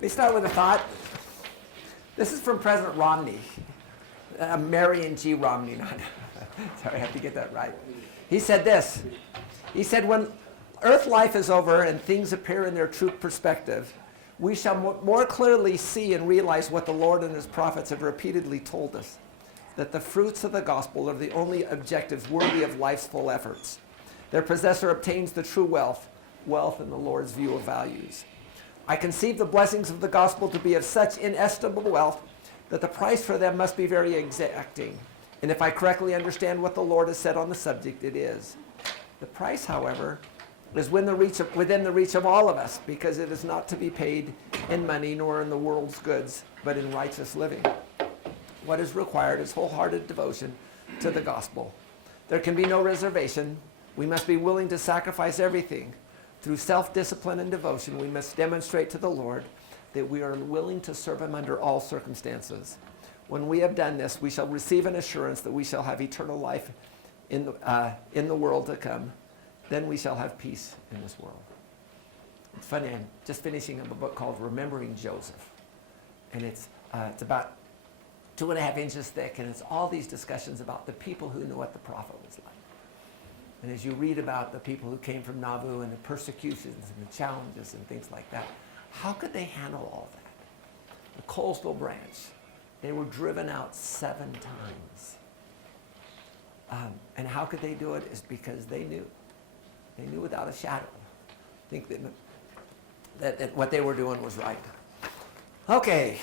Let me start with a thought. This is from President Romney. Marion G. Romney. Sorry, I have to get that right. He said this. He said, when earth life is over and things appear in their true perspective, we shall more clearly see and realize what the Lord and his prophets have repeatedly told us, that the fruits of the gospel are the only objectives worthy of life's full efforts. Their possessor obtains the true wealth in the Lord's view of values. I conceive the blessings of the gospel to be of such inestimable wealth that the price for them must be very exacting. And if I correctly understand what the Lord has said on the subject, it is. The price, however, is within the reach of all of us, because it is not to be paid in money nor in the world's goods, but in righteous living. What is required is wholehearted devotion to the gospel. There can be no reservation. We must be willing to sacrifice everything. Through self-discipline and devotion, we must demonstrate to the Lord that we are willing to serve him under all circumstances. When we have done this, we shall receive an assurance that we shall have eternal life in the world to come. Then we shall have peace in this world. It's funny, I'm just finishing up a book called Remembering Joseph. And it's about 2.5 inches thick, and it's all these discussions about the people who knew what the prophet was like. And as you read about the people who came from Nauvoo and the persecutions and the challenges and things like that, how could they handle all that? The coastal branch, they were driven out 7 times. And how could they do it? Is because they knew. They knew without a shadow. I think that what they were doing was right. Okay.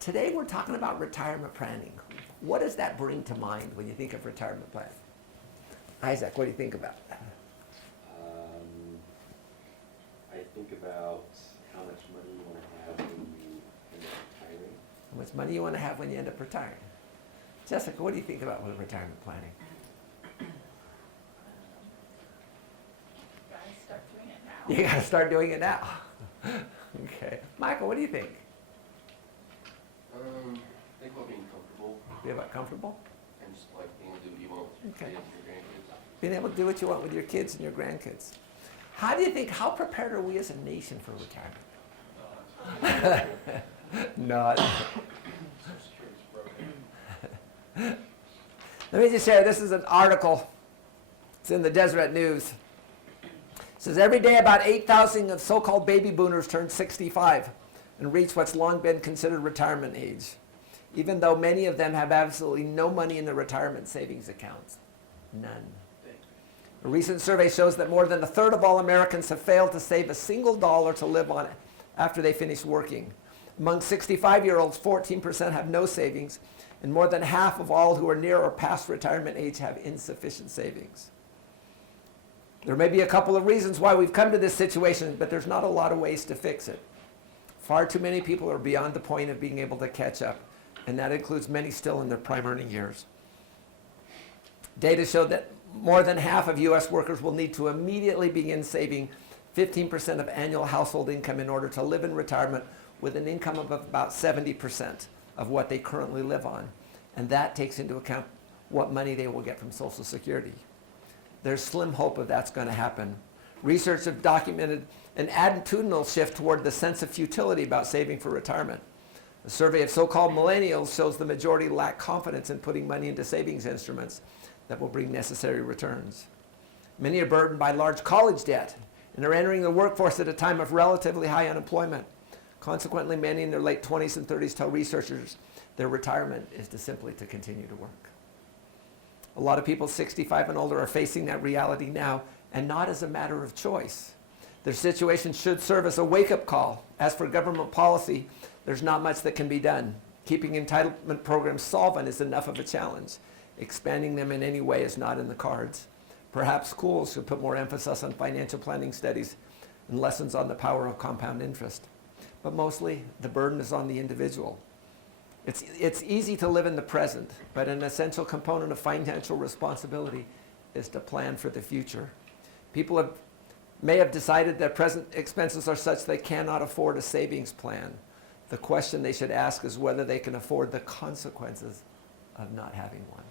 Today we're talking about retirement planning. What does that bring to mind when you think of retirement planning? Isaac, what do you think about that? I think about how much money you want to have when you end up retiring. How much money you want to have when you end up retiring. Jessica, what do you think about with retirement planning? You got to start doing it now. Okay. Michael, what do you think? I think about being comfortable. Be about comfortable? And just like being able to do what you want with your Okay. kids and your grandkids. Being able to do what you want with your kids and your grandkids. How prepared are we as a nation for retirement? Not. Let me just share, this is an article. It's in the Deseret News. It says, every day about 8,000 of so-called baby boomers turn 65 and reach what's long been considered retirement age, even though many of them have absolutely no money in their retirement savings accounts. None. A recent survey shows that more than 1/3 of all Americans have failed to save a single dollar to live on after they finish working. Among 65-year-olds, 14% have no savings, and more than half of all who are near or past retirement age have insufficient savings. There may be a couple of reasons why we've come to this situation, but there's not a lot of ways to fix it. Far too many people are beyond the point of being able to catch up, and that includes many still in their prime earning years. Data show that more than half of U.S. workers will need to immediately begin saving 15% of annual household income in order to live in retirement with an income of about 70% of what they currently live on. And that takes into account what money they will get from Social Security. There's slim hope of that's going to happen. Research have documented an attitudinal shift toward the sense of futility about saving for retirement. A survey of so-called millennials shows the majority lack confidence in putting money into savings instruments that will bring necessary returns. Many are burdened by large college debt and are entering the workforce at a time of relatively high unemployment. Consequently, many in their late 20s and 30s tell researchers their retirement is simply to continue to work. A lot of people 65 and older are facing that reality now, and not as a matter of choice. Their situation should serve as a wake-up call. As for government policy, there's not much that can be done. Keeping entitlement programs solvent is enough of a challenge. Expanding them in any way is not in the cards. Perhaps schools should put more emphasis on financial planning studies and lessons on the power of compound interest. But mostly, the burden is on the individual. It's easy to live in the present, but an essential component of financial responsibility is to plan for the future. People may have decided that present expenses are such they cannot afford a savings plan. The question they should ask is whether they can afford the consequences of not having one.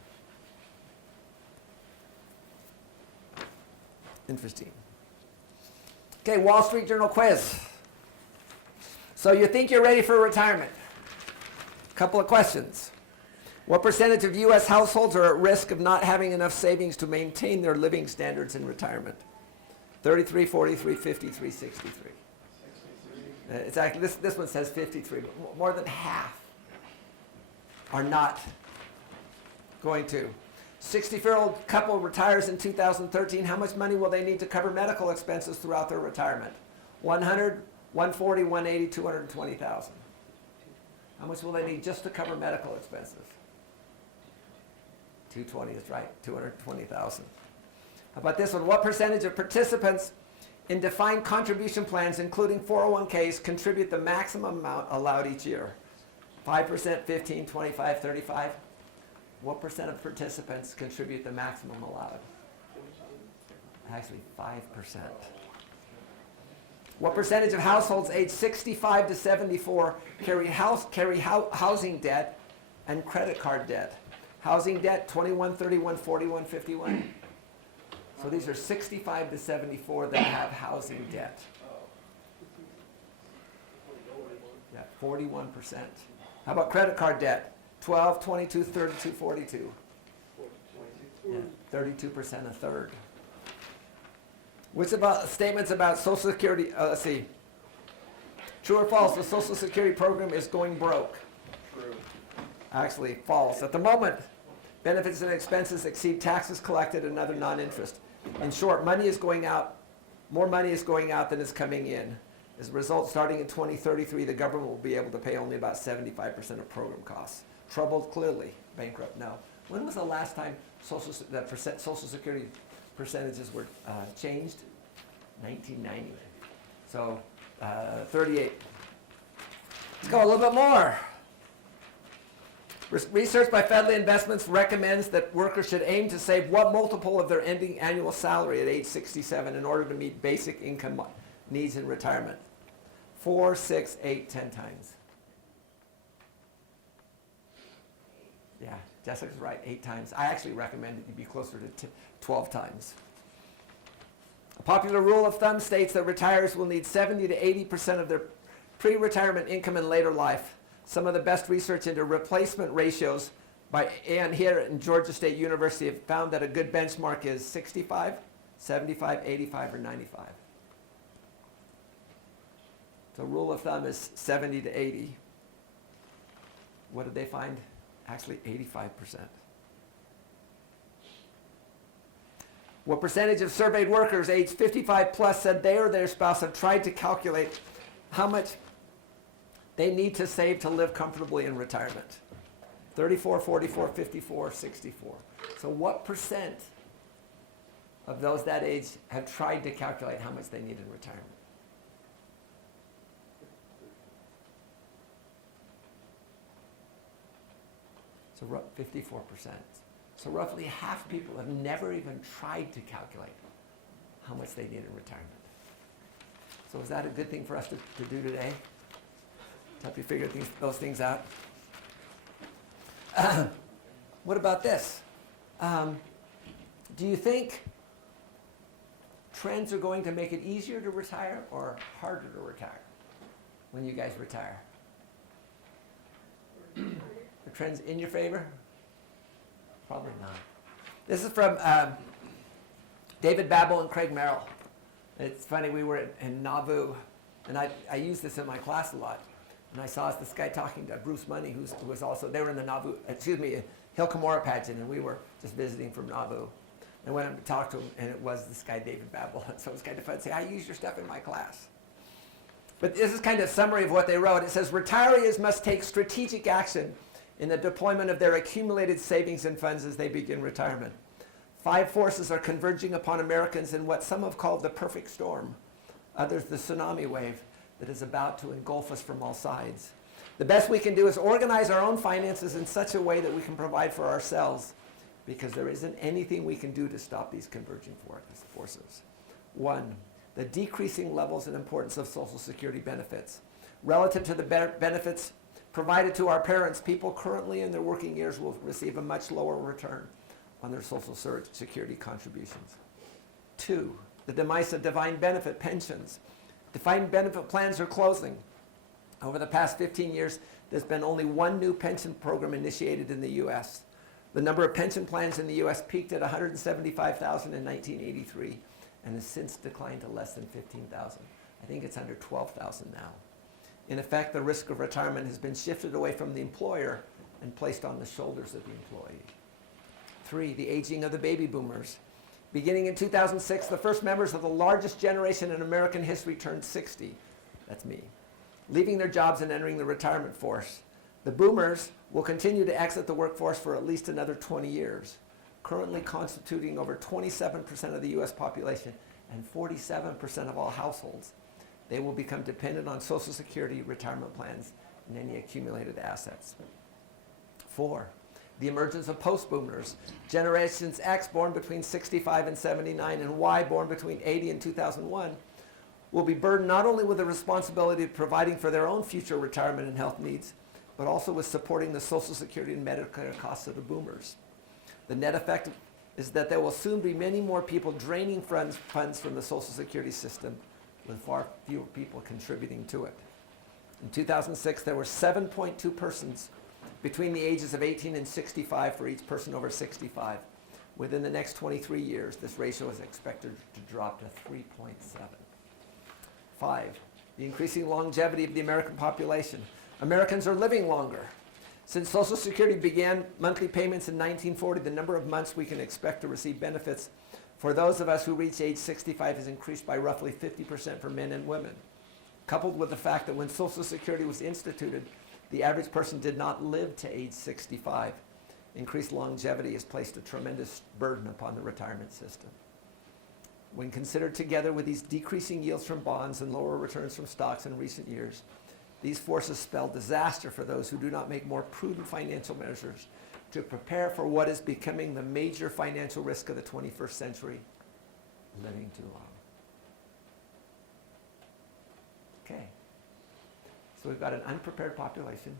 Interesting. Okay, Wall Street Journal quiz. So you think you're ready for retirement? Couple of questions. What percentage of U.S. households are at risk of not having enough savings to maintain their living standards in retirement? 33, 43, 53, 63. It's actually, this one says 53, but more than half are not going to. 64-year-old couple retires in 2013. How much money will they need to cover medical expenses throughout their retirement? 100, 140, 180, 220,000. How much will they need just to cover medical expenses? 220 is right, 220,000. How about this one? What percentage of participants in defined contribution plans, including 401ks, contribute the maximum amount allowed each year? 5%, 15, 25, 35? What percent of participants contribute the maximum allowed? Actually, 5%. What percentage of households aged 65 to 74 carry housing debt and credit card debt? Housing debt, 21, 31, 41, 51. So these are 65 to 74 that have housing debt. Yeah, 41%. How about credit card debt? 12, 22, 32, 42. Yeah, 32%, a third. Which about statements about Social Security, let's see. True or false, the Social Security program is going broke? True. Actually, false. At the moment, benefits and expenses exceed taxes collected and other non-interest. In short, money is going out, more money is going out than is coming in. As a result, starting in 2033, the government will be able to pay only about 75% of program costs. Troubled, clearly. Bankrupt, no. When was the last time Social Security percentages were changed? 1990. So, 38. Let's go a little bit more. Research by Fedley Investments recommends that workers should aim to save what multiple of their ending annual salary at age 67 in order to meet basic income needs in retirement? 4, 6, 8, 10 times. Yeah, Jessica's right, 8 times. I actually recommend that you be closer to 12 times. A popular rule of thumb states that retirees will need 70 to 80% of their pre-retirement income in later life. Some of the best research into replacement ratios by Ann here at Georgia State University have found that a good benchmark is 65, 75, 85, or 95. So rule of thumb is 70 to 80. What did they find? Actually, 85%. What percentage of surveyed workers aged 55 plus said they or their spouse have tried to calculate how much they need to save to live comfortably in retirement? 34, 44, 54, 64. So what percent of those that age have tried to calculate how much they need in retirement? So 54%. So roughly half people have never even tried to calculate how much they need in retirement. So is that a good thing for us to do today? To help you figure those things out? What about this? Do you think trends are going to make it easier to retire or harder to retire when you guys retire? The trends in your favor? Probably not. This is from David Babel and Craig Merrill. It's funny, we were in Nauvoo, and I use this in my class a lot. And I saw this guy talking to Bruce Money, who was also, they were in the Nauvoo, Hill Cumorah pageant, and we were just visiting from Nauvoo. And went up to talk to him, and it was this guy, David Babel. And so it was kind of fun to say, I use your stuff in my class. But this is kind of a summary of what they wrote. It says, retirees must take strategic action in the deployment of their accumulated savings and funds as they begin retirement. 5 forces are converging upon Americans in what some have called the perfect storm, others the tsunami wave that is about to engulf us from all sides. The best we can do is organize our own finances in such a way that we can provide for ourselves, because there isn't anything we can do to stop these converging forces. 1, the decreasing levels and importance of Social Security benefits. Relative to the benefits provided to our parents, people currently in their working years will receive a much lower return on their Social Security contributions. 2, the demise of defined benefit pensions. Defined benefit plans are closing. Over the past 15 years, there's been only one new pension program initiated in the U.S. The number of pension plans in the U.S. peaked at 175,000 in 1983 and has since declined to less than 15,000. I think it's under 12,000 now. In effect, the risk of retirement has been shifted away from the employer and placed on the shoulders of the employee. 3, the aging of the baby boomers. Beginning in 2006, the first members of the largest generation in American history turned 60. That's me. Leaving their jobs and entering the retirement force. The boomers will continue to exit the workforce for at least another 20 years, currently constituting over 27% of the U.S. population and 47% of all households. They will become dependent on Social Security, retirement plans, and any accumulated assets. 4, the emergence of post-boomers. Generations X, born between 65 and 79, and Y, born between 80 and 2001, will be burdened not only with the responsibility of providing for their own future retirement and health needs, but also with supporting the Social Security and Medicare costs of the boomers. The net effect is that there will soon be many more people draining funds from the Social Security system, with far fewer people contributing to it. In 2006, there were 7.2 persons between the ages of 18 and 65 for each person over 65. Within the next 23 years, this ratio is expected to drop to 3.7. 5, the increasing longevity of the American population. Americans are living longer. Since Social Security began monthly payments in 1940, the number of months we can expect to receive benefits for those of us who reach age 65 has increased by roughly 50% for men and women. Coupled with the fact that when Social Security was instituted, the average person did not live to age 65. Increased longevity has placed a tremendous burden upon the retirement system. When considered together with these decreasing yields from bonds and lower returns from stocks in recent years, these forces spell disaster for those who do not make more prudent financial measures to prepare for what is becoming the major financial risk of the 21st century, living too long. Okay. So we've got an unprepared population.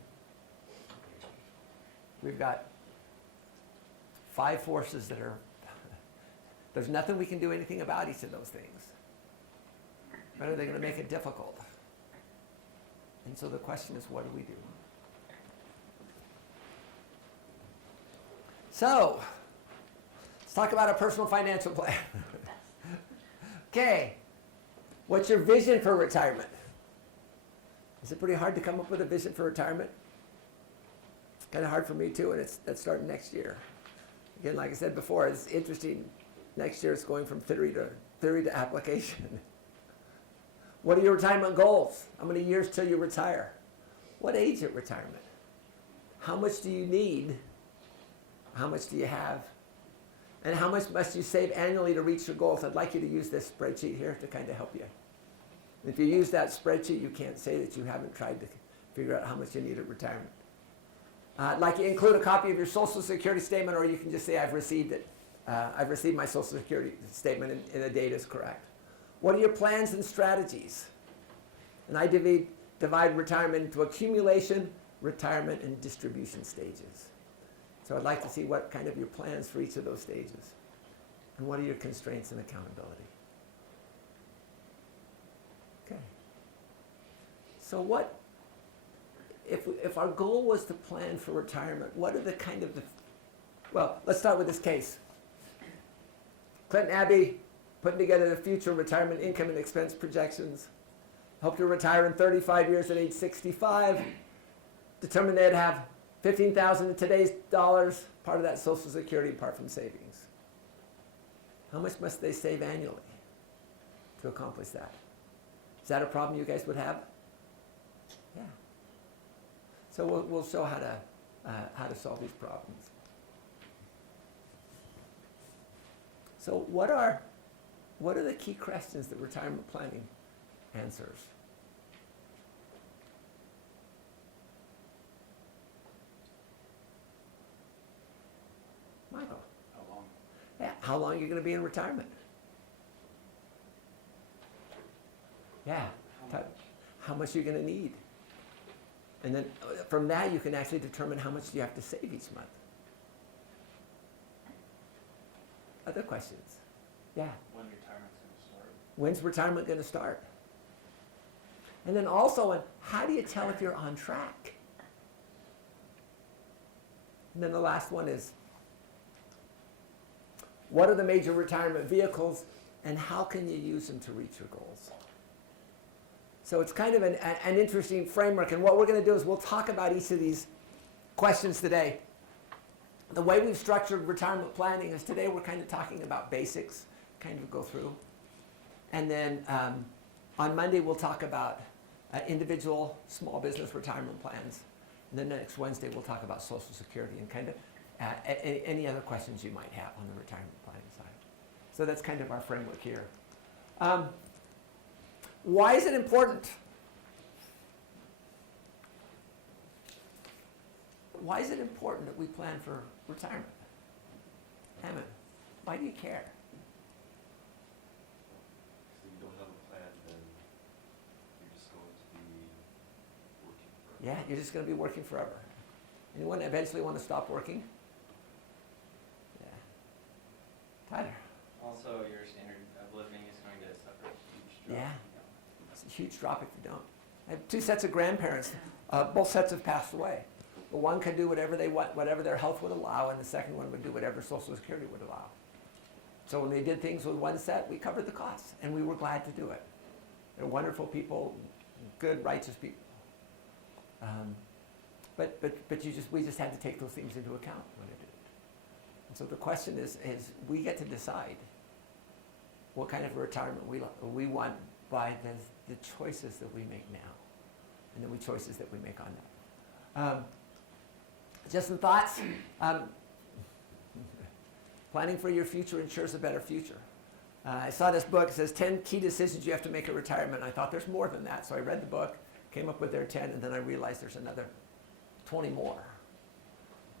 We've got 5 forces that are, there's nothing we can do anything about each of those things. But are they going to make it difficult? And so the question is, what do we do? So, let's talk about a personal financial plan. Okay, what's your vision for retirement? Is it pretty hard to come up with a vision for retirement? It's kind of hard for me too, and that's starting next year. Again, like I said before, it's interesting. Next year it's going from theory to application. What are your retirement goals? How many years till you retire? What age at retirement? How much do you need? How much do you have? And how much must you save annually to reach your goals? I'd like you to use this spreadsheet here to kind of help you. If you use that spreadsheet, you can't say that you haven't tried to figure out how much you need at retirement. I'd like you to include a copy of your Social Security statement, or you can just say, I've received it. I've received my Social Security statement and the date is correct. What are your plans and strategies? And I divide retirement into accumulation, retirement, and distribution stages. So I'd like to see what kind of your plans for each of those stages. And what are your constraints and accountability? Okay. So what, if our goal was to plan for retirement, what are the kind of well, let's start with this case. Clinton Abbey putting together the future retirement income and expense projections. Hope to retire in 35 years at age 65. Determined they'd have $15,000 in today's dollars, part of that Social Security, apart from savings. How much must they save annually to accomplish that? Is that a problem you guys would have? Yeah. So we'll show how to solve these problems. So what are the key questions that retirement planning answers? Michael. How long? Yeah, how long are you going to be in retirement? Yeah. How much are you going to need? And then from that you can actually determine how much you have to save each month. Other questions? Yeah. When retirement's going to start? When's retirement going to start? And then also, how do you tell if you're on track? And then the last one is, what are the major retirement vehicles and how can you use them to reach your goals? So it's kind of an interesting framework. And what we're going to do is we'll talk about each of these questions today. The way we've structured retirement planning is today we're kind of talking about basics, kind of go through. And then on Monday we'll talk about individual small business retirement plans. And then next Wednesday we'll talk about Social Security and kind of any other questions you might have on the retirement planning side. So that's kind of our framework here. Why is it important? Why is it important that we plan for retirement? Hammond, why do you care? If you don't have a plan, then you're just going to be working forever. Yeah, you're just going to be working forever. Anyone eventually want to stop working? Yeah. Tyler? Also, your standard of living is going to suffer a huge drop. Yeah. It's a huge drop if you don't. I have two sets of grandparents. Both sets have passed away. But one could do whatever they want, whatever their health would allow, and the second one would do whatever Social Security would allow. So when they did things with one set, we covered the costs, and we were glad to do it. They're wonderful people, good, righteous people. We just had to take those things into account when we did it. And so the question is we get to decide what kind of retirement we want by the choices that we make now, and the choices that we make on that. Just some thoughts. Planning for your future ensures a better future. I saw this book. It says 10 key decisions you have to make at retirement. I thought there's more than that. So I read the book, came up with their 10, and then I realized there's another 20 more.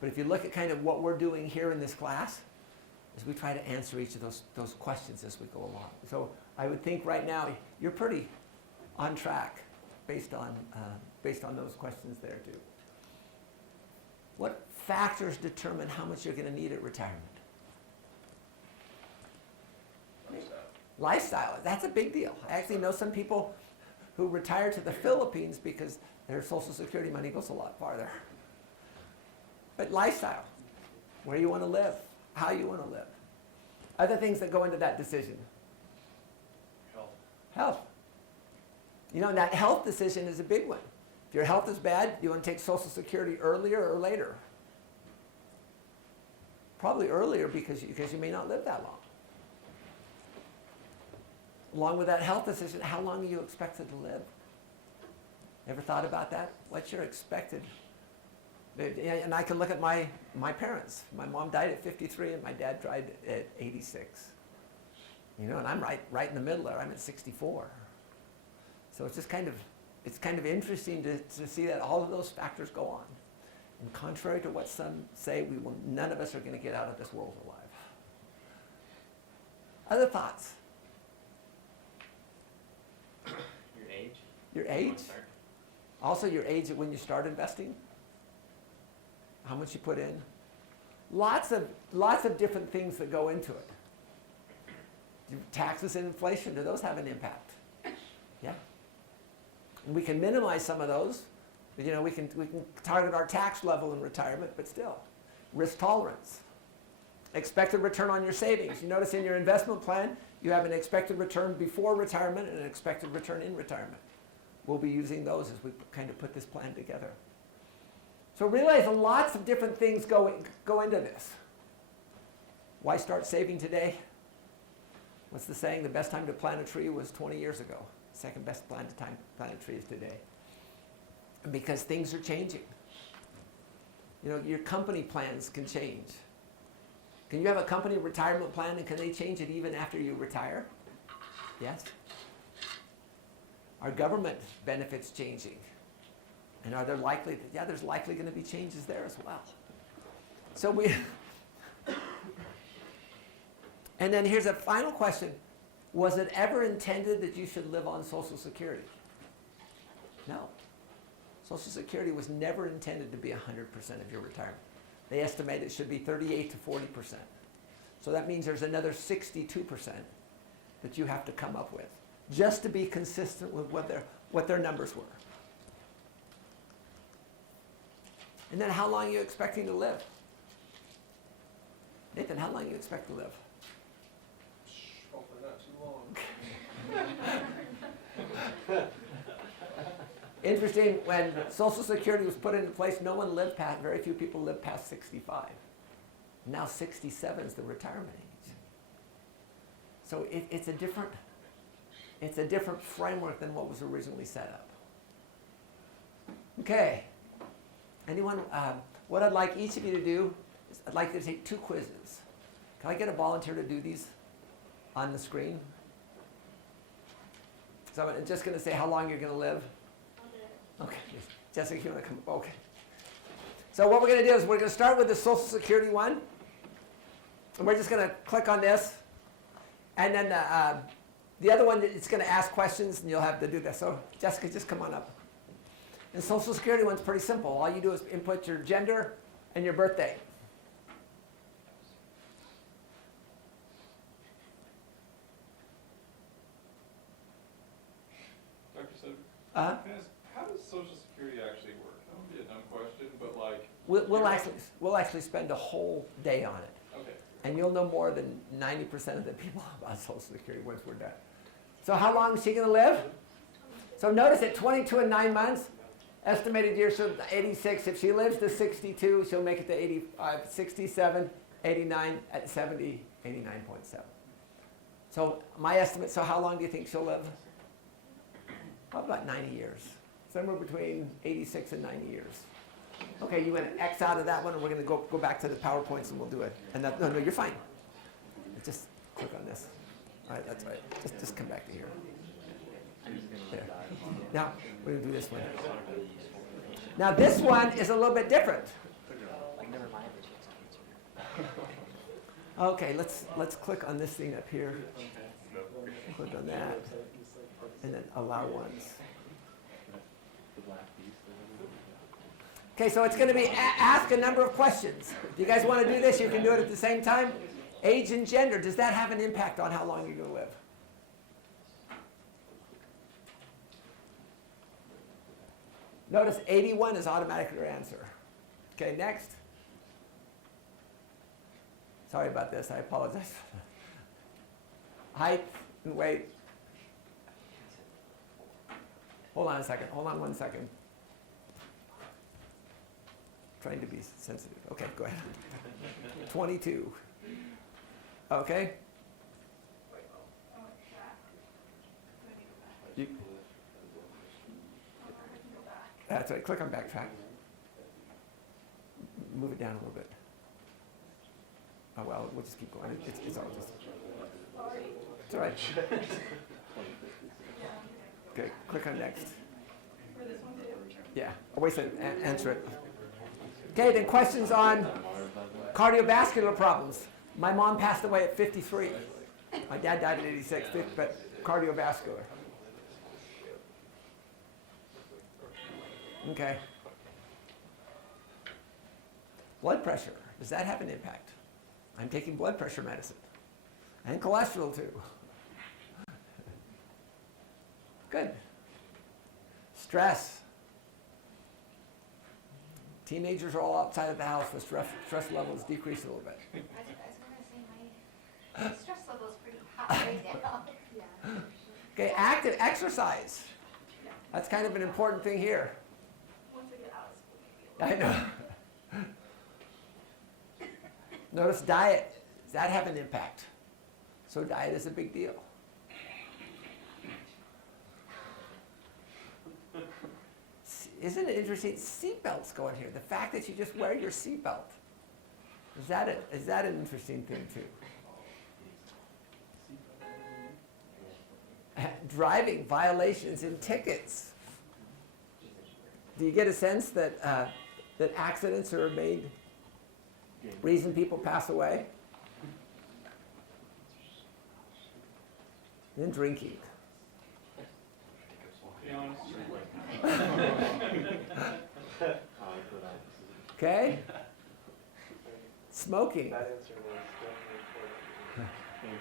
But if you look at kind of what we're doing here in this class, is we try to answer each of those questions as we go along. So I would think right now you're pretty on track based on those questions there too. What factors determine how much you're going to need at retirement? Lifestyle. That's a big deal. I actually know some people who retire to the Philippines because their Social Security money goes a lot farther. But lifestyle, where you want to live, how you want to live. Other things that go into that decision. Health. You know, that health decision is a big one. If your health is bad, you want to take Social Security earlier or later? Probably earlier because you may not live that long. Along with that health decision, how long are you expected to live? Ever thought about that? What's your expected? And I can look at my parents. My mom died at 53 and my dad died at 86. You know, and I'm right in the middle there. I'm at 64. So it's just kind of interesting to see that all of those factors go on. And contrary to what some say, none of us are going to get out of this world alive. Other thoughts? Your age. Your When you age? wanna start. Also your age when you start investing? How much you put in? Lots of different things that go into it. Taxes and inflation, do those have an impact? Yeah. And we can minimize some of those. But, you know, we can target our tax level in retirement, but still. Risk tolerance. Expected return on your savings. You notice in your investment plan, you have an expected return before retirement and an expected return in retirement. We'll be using those as we kind of put this plan together. So realize lots of different things go into this. Why start saving today? What's the saying? The best time to plant a tree was 20 years ago. Second best time to plant a tree is today. And because things are changing. You know, your company plans can change. Can you have a company retirement plan and can they change it even after you retire? Yes. Are government benefits changing? And are there likely, there's likely going to be changes there as well. So and then here's a final question. Was it ever intended that you should live on Social Security? No. Social Security was never intended to be 100% of your retirement. They estimate it should be 38 to 40%. So that means there's another 62% that you have to come up with just to be consistent with what their numbers were. And then how long are you expecting to live? Nathan, how long do you expect to live? Hopefully not too long. Interesting, when Social Security was put into place, no one lived past, very few people lived past 65. Now 67 is the retirement age. So it's a different framework than what was originally set up. Okay. Anyone, what I'd like each of you to do is I'd like you to take 2 quizzes. Can I get a volunteer to do these on the screen? So I'm just going to say how long you're going to live. Okay, Jessica, you want to come? Okay. So what we're going to do is we're going to start with the Social Security one. And we're just going to click on this. And then the other one, it's going to ask questions, and you'll have to do this. So Jessica, just come on up. And Social Security one's pretty simple. All you do is input your gender and your birthday. Dr. Sudweeks, Uh-huh. can I ask, how does Social Security actually work? That would be a dumb question, but like. We'll actually spend a whole day on it. Okay. And you'll know more than 90% of the people about Social Security once we're done. So how long is she going to live? So notice at 22 and 9 months, estimated years of 86. If she lives to 62, she'll make it to 85, 67, 89, at 70, 89.7. So my estimate, so how long do you think she'll live? Probably about 90 years. Somewhere between 86 and 90 years. Okay, you want to X out of that one, and we're going to go back to the PowerPoints, and we'll do it. And that, no, you're fine. Just click on this. All right, that's right. Just come back to here. There. Now, we're going to do this one. Now, this one is a little bit different. Okay, let's click on this thing up here. Click on that. And then allow ones. Okay, so it's going to be ask a number of questions. If you guys want to do this, you can do it at the same time. Age and gender, does that have an impact on how long you're going to live? Notice 81 is automatically your answer. Okay, next. Sorry about this, I apologize. Height and weight. Hold on a second, hold on 1 second. Trying to be sensitive. Okay, go ahead. 22. Okay. You, that's right, click on backtrack. Move it down a little bit. Oh well, we'll just keep going. It's all just. It's all right. Okay, click on next. Yeah, oh, wait a second, answer it. Okay, then questions on cardiovascular problems. My mom passed away at 53. My dad died at 86, but cardiovascular. Okay. Blood pressure, does that have an impact? I'm taking blood pressure medicine. And cholesterol too. Good. Stress. Teenagers are all outside of the house, the stress levels decrease a little bit. I was going to say my stress level is pretty high right now. Yeah. Okay, active exercise. That's kind of an important thing here. Once I get out of school, maybe. I know. Notice diet. Does that have an impact? So diet is a big deal. Isn't it interesting? Seatbelts go in here. The fact that you just wear your seatbelt. Is that an interesting thing too? Driving violations and tickets. Do you get a sense that that accidents are a main reason people pass away? And then drinking. Okay? Smoking. That answer was definitely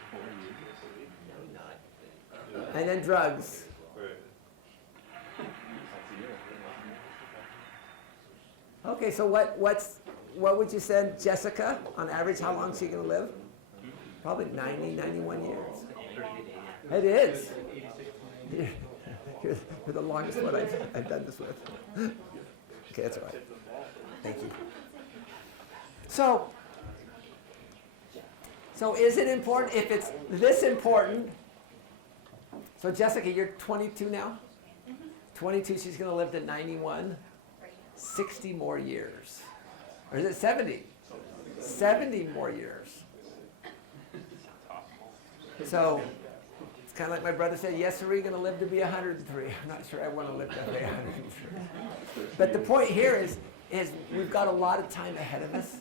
important. And then drugs. Okay, so what would you send Jessica on average? How long is she going to live? Probably 90, 91 years. It is. You're the longest one I've done this with. Okay, that's all right. Thank you. So is it important? If it's this important, so Jessica, you're 22 now? 22, she's going to live to 91. 60 more years. Or is it 70? 70 more years. So it's kind of like my brother said, yes, sir, we're going to live to be 103. I'm not sure I want to live to be 103. But the point here is we've got a lot of time ahead of us,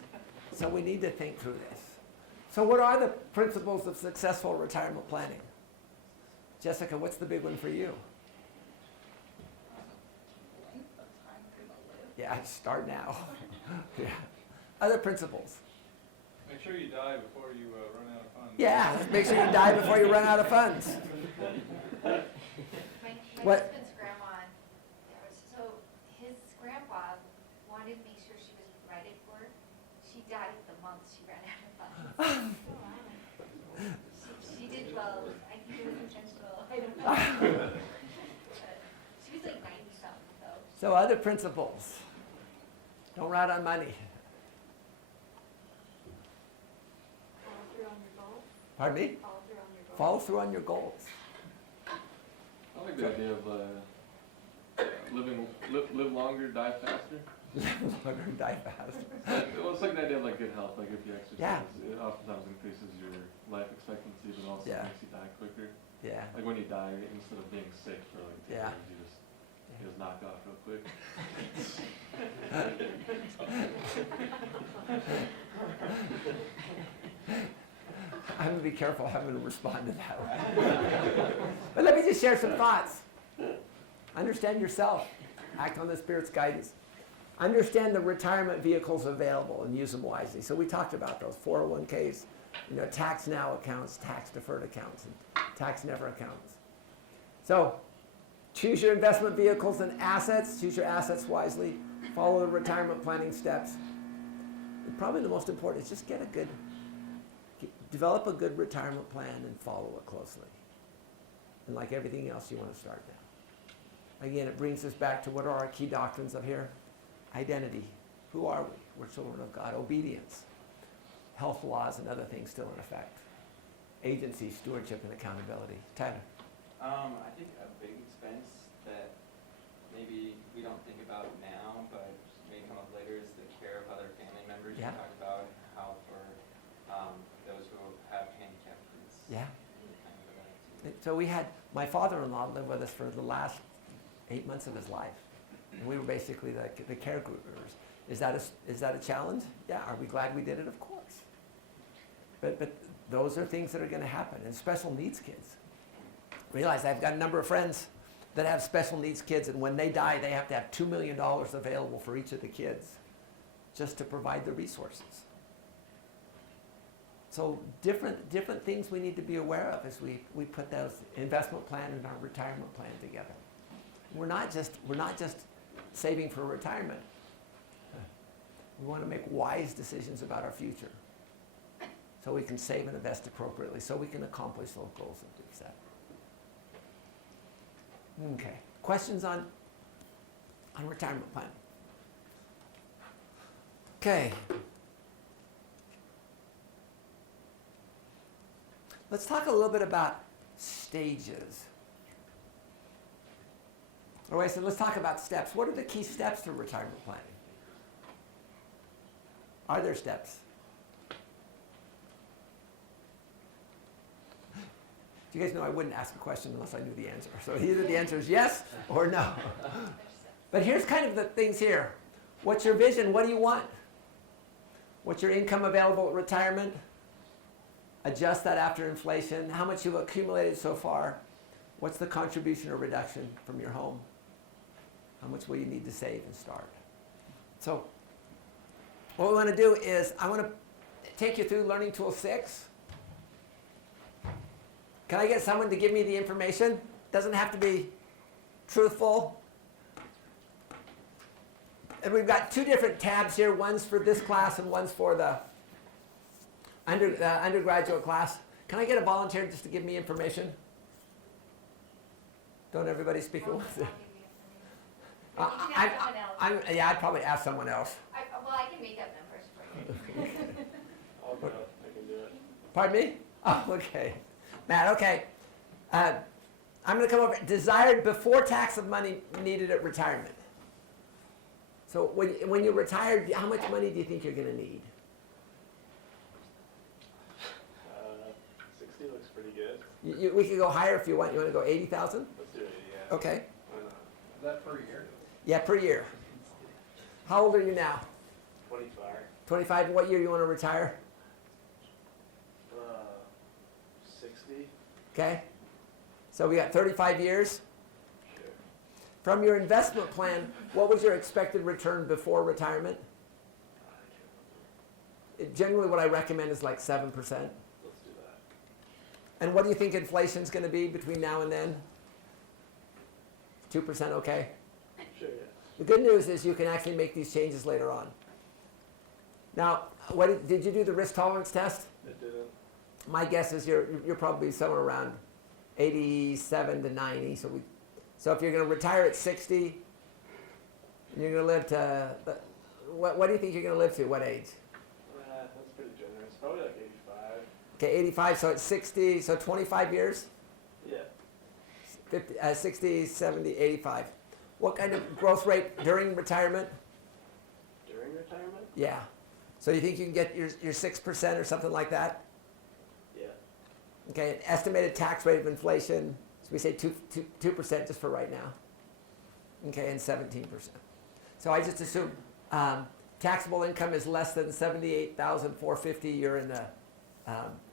so we need to think through this. So what are the principles of successful retirement planning? Jessica, what's the big one for you? Yeah, start now. Yeah. Other principles. Make sure you die before you run out of funds. Yeah, make sure you die before you run out of funds. My What? husband's grandma, so his grandpa wanted to make sure she was provided for. She died the month she ran out of funds. She did well. I think it was intentional. I don't know. She was like 90-something, though. So other principles. Don't ride on money. Follow through on your goals. Pardon me? Follow through on your goals. Follow through on your goals. I like the idea of live longer, die faster. Longer and die faster. Well, it's like the idea of like good health. Like if you exercise, Yeah. it oftentimes increases your life expectancy, but also Yeah. makes you die quicker. Yeah. Like when you die, instead of being sick for like 10 Yeah. years, you just knock off real quick. I'm going to be careful how I'm going to respond to that. But let me just share some thoughts. Understand yourself. Act on the Spirit's guidance. Understand the retirement vehicles available and use them wisely. So we talked about those 401ks, tax now accounts, tax deferred accounts, and tax never accounts. So choose your investment vehicles and assets. Choose your assets wisely. Follow the retirement planning steps. And probably the most important is just develop a good retirement plan and follow it closely. And like everything else, you want to start now. Again, it brings us back to what are our key doctrines of here? Identity. Who are we? We're children of God. Obedience. Health laws and other things still in effect. Agency, stewardship, and accountability. Tyler. I think a big expense that maybe we don't think about now, but may come up later, is the care of other family members. Yeah. You talked about how for those who have handicapped kids. Yeah. Kind of that too. So we had my father-in-law live with us for the last 8 months of his life. And we were basically the caregivers. Is that a challenge? Yeah. Are we glad we did it? Of course. But those are things that are going to happen. And special needs kids. Realize I've got a number of friends that have special needs kids, and when they die, they have to have $2 million available for each of the kids just to provide the resources. So different things we need to be aware of as we put those investment plan and our retirement plan together. We're not just saving for retirement. We want to make wise decisions about our future so we can save and invest appropriately, so we can accomplish those goals that we've set. Okay. Questions on retirement planning? Okay. Let's talk a little bit about stages. All right, so let's talk about steps. What are the key steps to retirement planning? Are there steps? Do you guys know I wouldn't ask a question unless I knew the answer? So either the answer is yes or no. But here's kind of the things here. What's your vision? What do you want? What's your income available at retirement? Adjust that after inflation. How much you've accumulated so far? What's the contribution or reduction from your home? How much will you need to save and start? So what we want to do is I want to take you through Learning Tool 6. Can I get someone to give me the information? Doesn't have to be truthful. And we've got two different tabs here. One's for this class and one's for the undergraduate class. Can I get a volunteer just to give me information? Don't everybody speak at once? I'll give you information. You can ask someone else. Yeah, I'd probably ask someone else. Well, I can make up numbers for you. I'll go, I can do it. Pardon me? Oh, okay. Matt, okay. I'm going to come over. Desired before tax of money needed at retirement. So when you're retired, how much money do you think you're going to need? 60 looks pretty good. We could go higher if you want. You want to go 80,000? Let's do it, yeah. Okay. Why not? Is that per year? Yeah, per year. How old are you now? 25. 25. And what year you want to retire? 60. Okay. So we got 35 years. Sure. From your investment plan, what was your expected return before retirement? Generally, what I recommend is like 7%. Let's do that. And what do you think inflation's going to be between now and then? 2%, okay? Sure, yeah. The good news is you can actually make these changes later on. Now, did you do the risk tolerance test? It didn't. My guess is you're probably somewhere around 87 to 90. So if you're going to retire at 60, and you're going to live to, what do you think you're going to live to? What age? That's pretty generous. Probably like 85. Okay, 85. So it's 60. So 25 years. Yeah. 50, 60, 70, 85. What kind of growth rate during retirement? During retirement? Yeah. So you think you can get your 6% or something like that? Yeah. Okay, an estimated tax rate of inflation, so we say 2% just for right now. Okay, and 17%. So I just assume taxable income is less than $78,450, you're in the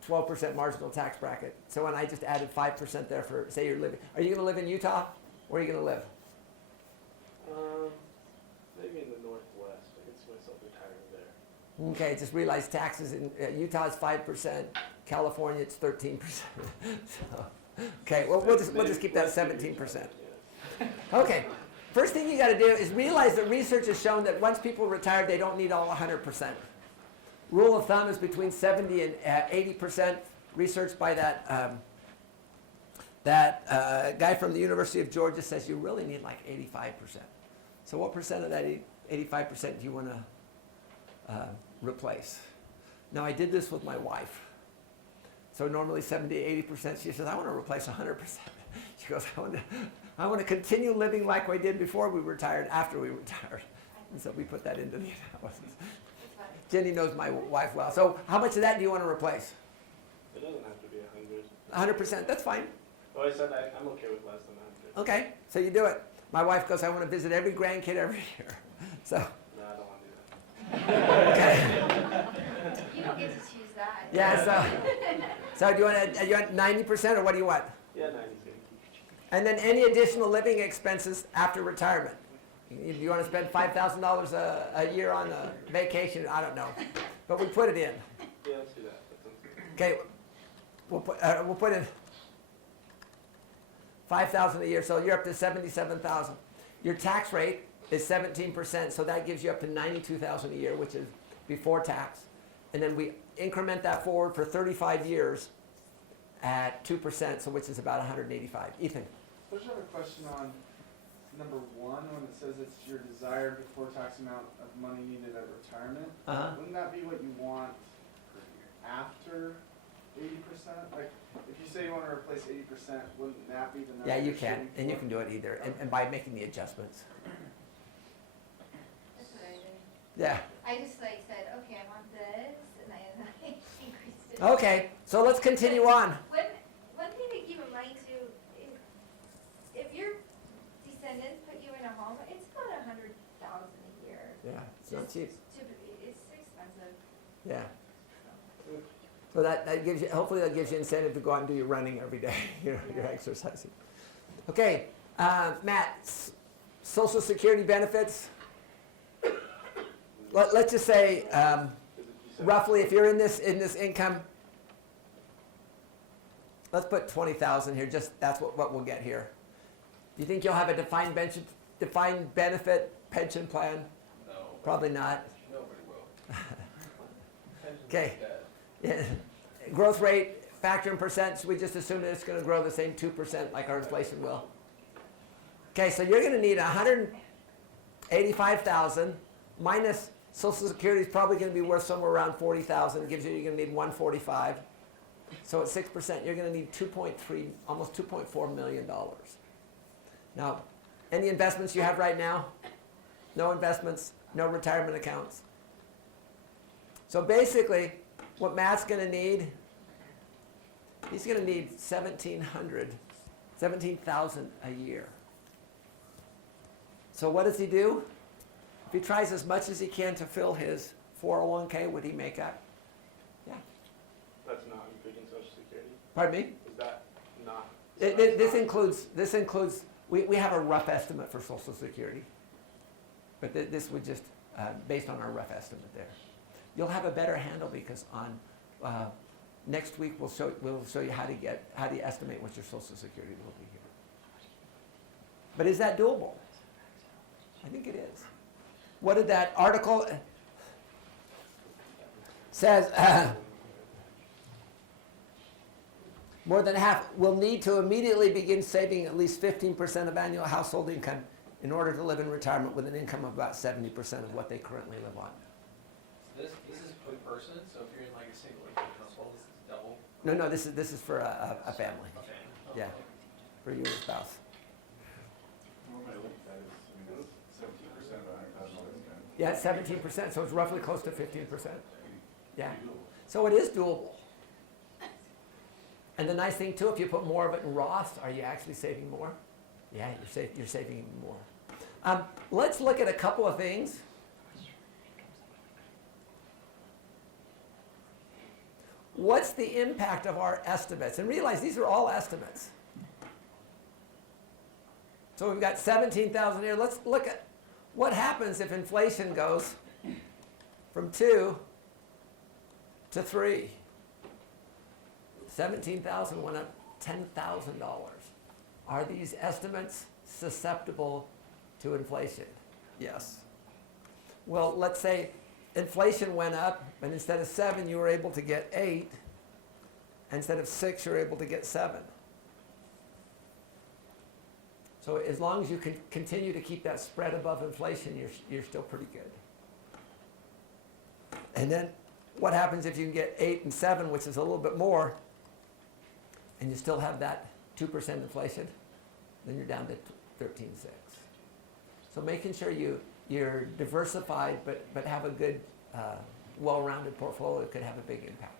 12% marginal tax bracket. So when I just added 5% there for, say you're living, are you going to live in Utah? Where are you going to live? Maybe in the Northwest. I can see myself retiring there. Okay, just realize taxes in Utah is 5%, California it's 13%. So, okay, well we'll just keep that 17%. Okay, first thing you got to do is realize that research has shown that once people retire, they don't need all 100%. Rule of thumb is between 70 and 80%. Research by that guy from the University of Georgia says you really need like 85%. So what percent of that 85% do you want to replace? Now I did this with my wife. So normally 70, 80%, she says, I want to replace 100%. She goes, I want to continue living like we did before we retired, after we retired. And so we put that into the analysis. Jenny knows my wife well. So how much of that do you want to replace? It doesn't have to be 100. 100%, that's fine. Well, I said I'm okay with less than 100. Okay, so you do it. My wife goes, I want to visit every grandkid every year. So, No, I don't want to do that. okay. You don't get to choose that. Yeah, so do you want 90% or what do you want? Yeah, 90. And then any additional living expenses after retirement. Do you want to spend $5,000 a year on a vacation? I don't know. But we put it in. Yeah, let's do that. That sounds good. Okay, we'll put in $5,000 a year, so you're up to $77,000. Your tax rate is 17%, so that gives you up to $92,000 a year, which is before tax. And then we increment that forward for 35 years at 2%, so which is about $185. Ethan. I just have a question on number 1, when it says it's your desired before tax amount of money needed at retirement. Wouldn't that be what you want after 80%? Like, if you say you want to replace 80%, wouldn't that be the number? Yeah, you you're can, shooting and you for? can do it either, and by making the adjustments. That's what I did. Yeah. I just said, okay, I want this, and I increased it. Okay, so let's continue on. One thing to keep in mind too, is if your descendants put you in a home, it's about $100,000 a year. Yeah, it's not cheap. It's expensive. Yeah. So that gives you, hopefully that gives you incentive to go out and do your running every day, your exercising. Okay, Matt, Social Security benefits. Let's just say roughly if you're in this income, let's put 20,000 here. Just that's what we'll get here. Do you think you'll have a defined benefit pension plan Probably not. Nobody will. Okay. Yeah. Growth rate, factor in percent, we just assume that it's going to grow the same 2% like our inflation will. Okay, so you're going to need 185,000 minus Social Security is probably going to be worth somewhere around 40,000. Gives you, you're going to need 145. So at 6%, you're going to need 2.3, almost $2.4 million. Now, any investments you have right now? No investments, no retirement accounts. So basically, what Matt's going to need, he's going to need 17,000 a year. So what does he do? If he tries as much as he can to fill his 401k, would he make up? Yeah. That's not including Social Security? Pardon me? Is that not? This includes, we have a rough estimate for Social Security. But this would just, based on our rough estimate there. You'll have a better handle because on next week we'll show you how to estimate what your Social Security will be here. But is that doable? I think it is. What did that article says? More than half will need to immediately begin saving at least 15% of annual household income in order to live in retirement with an income of about 70% of what they currently live on. So this is per person, so if you're in like a single income household, this is double. No, this is for a family. Okay. Yeah, for you and your spouse. One way to look at that is, I mean, that's 17% of $100,000 income. Yeah, it's 17%, so it's roughly close to 15%. Yeah, so it is doable. And the nice thing too, if you put more of it in Roth, are you actually saving more? Yeah, you're saving even more. Let's look at a couple of things. What's the impact of our estimates? And realize these are all estimates. So we've got 17,000 here. Let's look at what happens if inflation goes from 2 to 3. 17,000 went up $10,000. Are these estimates susceptible to inflation? Yes. Well, let's say inflation went up, and instead of 7, you were able to get 8. Instead of 6, you're able to get 7. So as long as you can continue to keep that spread above inflation, you're still pretty good. And then what happens if you can get 8 and 7, which is a little bit more, and you still have that 2% inflation? Then you're down to 13.6. So making sure you're diversified but have a good, well-rounded portfolio could have a big impact.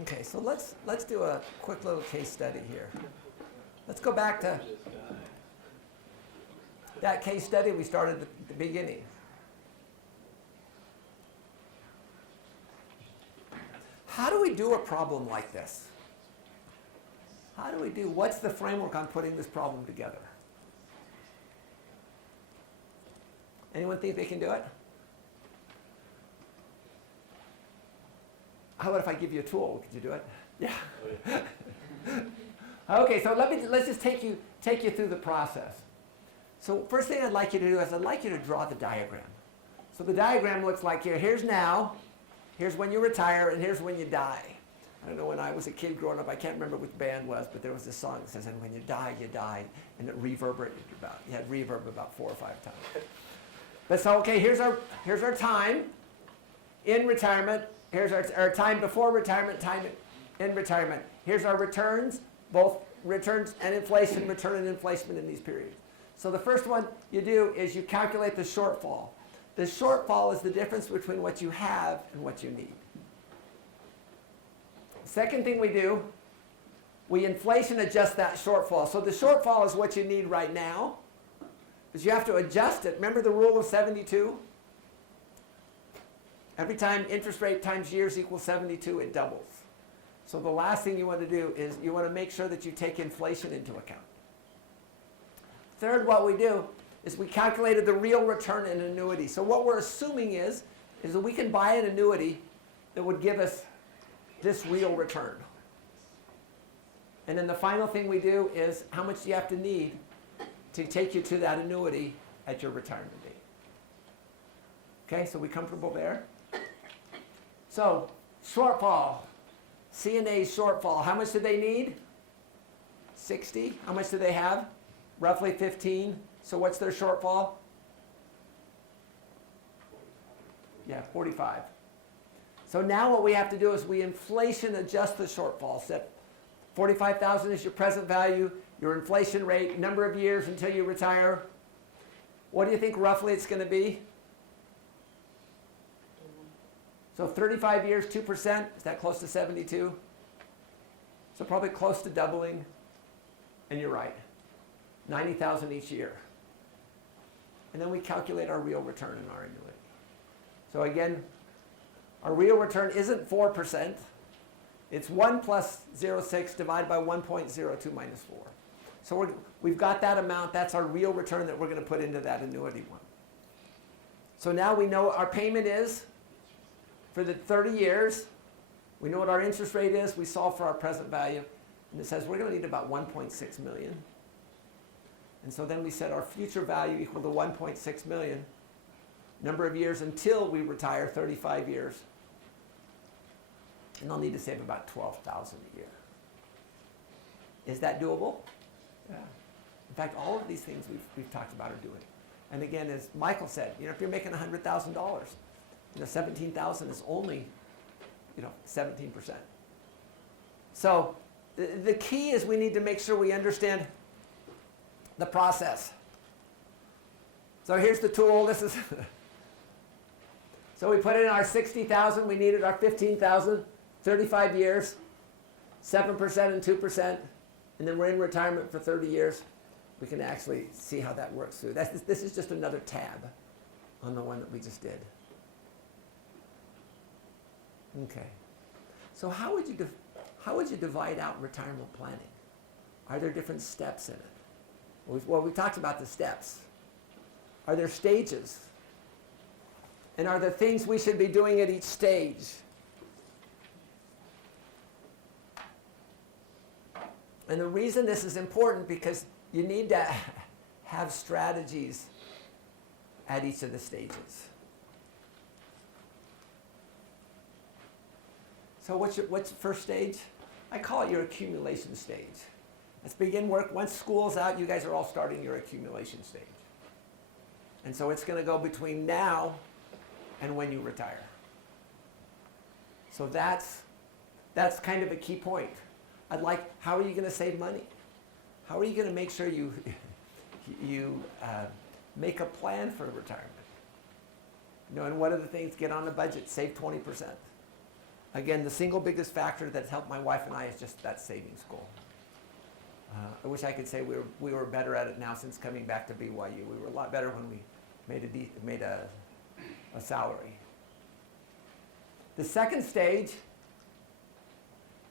Okay, so let's do a quick little case study here. Let's go back to that case study we started at the beginning. How do we do a problem like this? What's the framework on putting this problem together? Anyone think they can do it? How about if I give you a tool? Could you do it? Yeah. Okay, so let's just take you through the process. So first thing I'd like you to do is I'd like you to draw the diagram. So the diagram looks like here. Here's now, here's when you retire, and here's when you die. I don't know, when I was a kid growing up, I can't remember which band was, but there was this song that says, and when you die, and it reverberated you had reverb about 4 or 5 times. But so, okay, here's our time in retirement. Here's our time before retirement, time in retirement. Here's our returns, both returns and inflation, return and inflation in these periods. So the first one you do is you calculate the shortfall. The shortfall is the difference between what you have and what you need. Second thing we do, we inflation adjust that shortfall. So the shortfall is what you need right now, because you have to adjust it. Remember the rule of 72? Every time interest rate times years equals 72, it doubles. So the last thing you want to do is you want to make sure that you take inflation into account. Third, what we do is we calculated the real return in annuity. So what we're assuming is is that we can buy an annuity that would give us this real return. And then the final thing we do is how much do you have to need to take you to that annuity at your retirement date. Okay, so we comfortable there? So, shortfall. CNA's shortfall. How much do they need? 60. How much do they have? Roughly 15. So what's their shortfall? Yeah, 45. So now what we have to do is we inflation adjust the shortfall. Set 45,000 is your present value, your inflation rate, number of years until you retire. What do you think roughly it's going to be? So 35 years, 2%, is that close to 72? So probably close to doubling. And you're right, 90,000 each year. And then we calculate our real return in our annuity. So again, our real return isn't 4%. It's 1 plus 0.6 divided by 1.02 minus 4. So we've got that amount. That's our real return that we're going to put into that annuity one. So now we know what our payment is for the 30 years. We know what our interest rate is. We solve for our present value. And it says we're going to need about 1.6 million. And so then we set our future value equal to 1.6 million. Number of years until we retire, 35 years. And I'll need to save about 12,000 a year. Is that doable? Yeah. In fact, all of these things we've talked about are doing. And again, as Michael said, if you're making $100,000, 17,000 is only, 17%. So the key is we need to make sure we understand the process. So here's the tool. This is so we put in our 60,000. We needed our 15,000. 35 years, 7% and 2%, and then we're in retirement for 30 years. We can actually see how that works through. This is just another tab on the one that we just did. Okay. So how would you divide out retirement planning? Are there different steps in it? Well, we talked about the steps. Are there stages? And are there things we should be doing at each stage? And the reason this is important because you need to have strategies at each of the stages. So what's the first stage? I call it your accumulation stage. Let's begin work. Once school's out, you guys are all starting your accumulation stage. And so it's going to go between now and when you retire. So that's kind of a key point. How are you going to save money? How are you going to make sure you make a plan for retirement? And one of the things, get on the budget, save 20%. Again, the single biggest factor that's helped my wife and I is just that savings goal. I wish I could say we were better at it now since coming back to BYU. We were a lot better when we made a salary. The second stage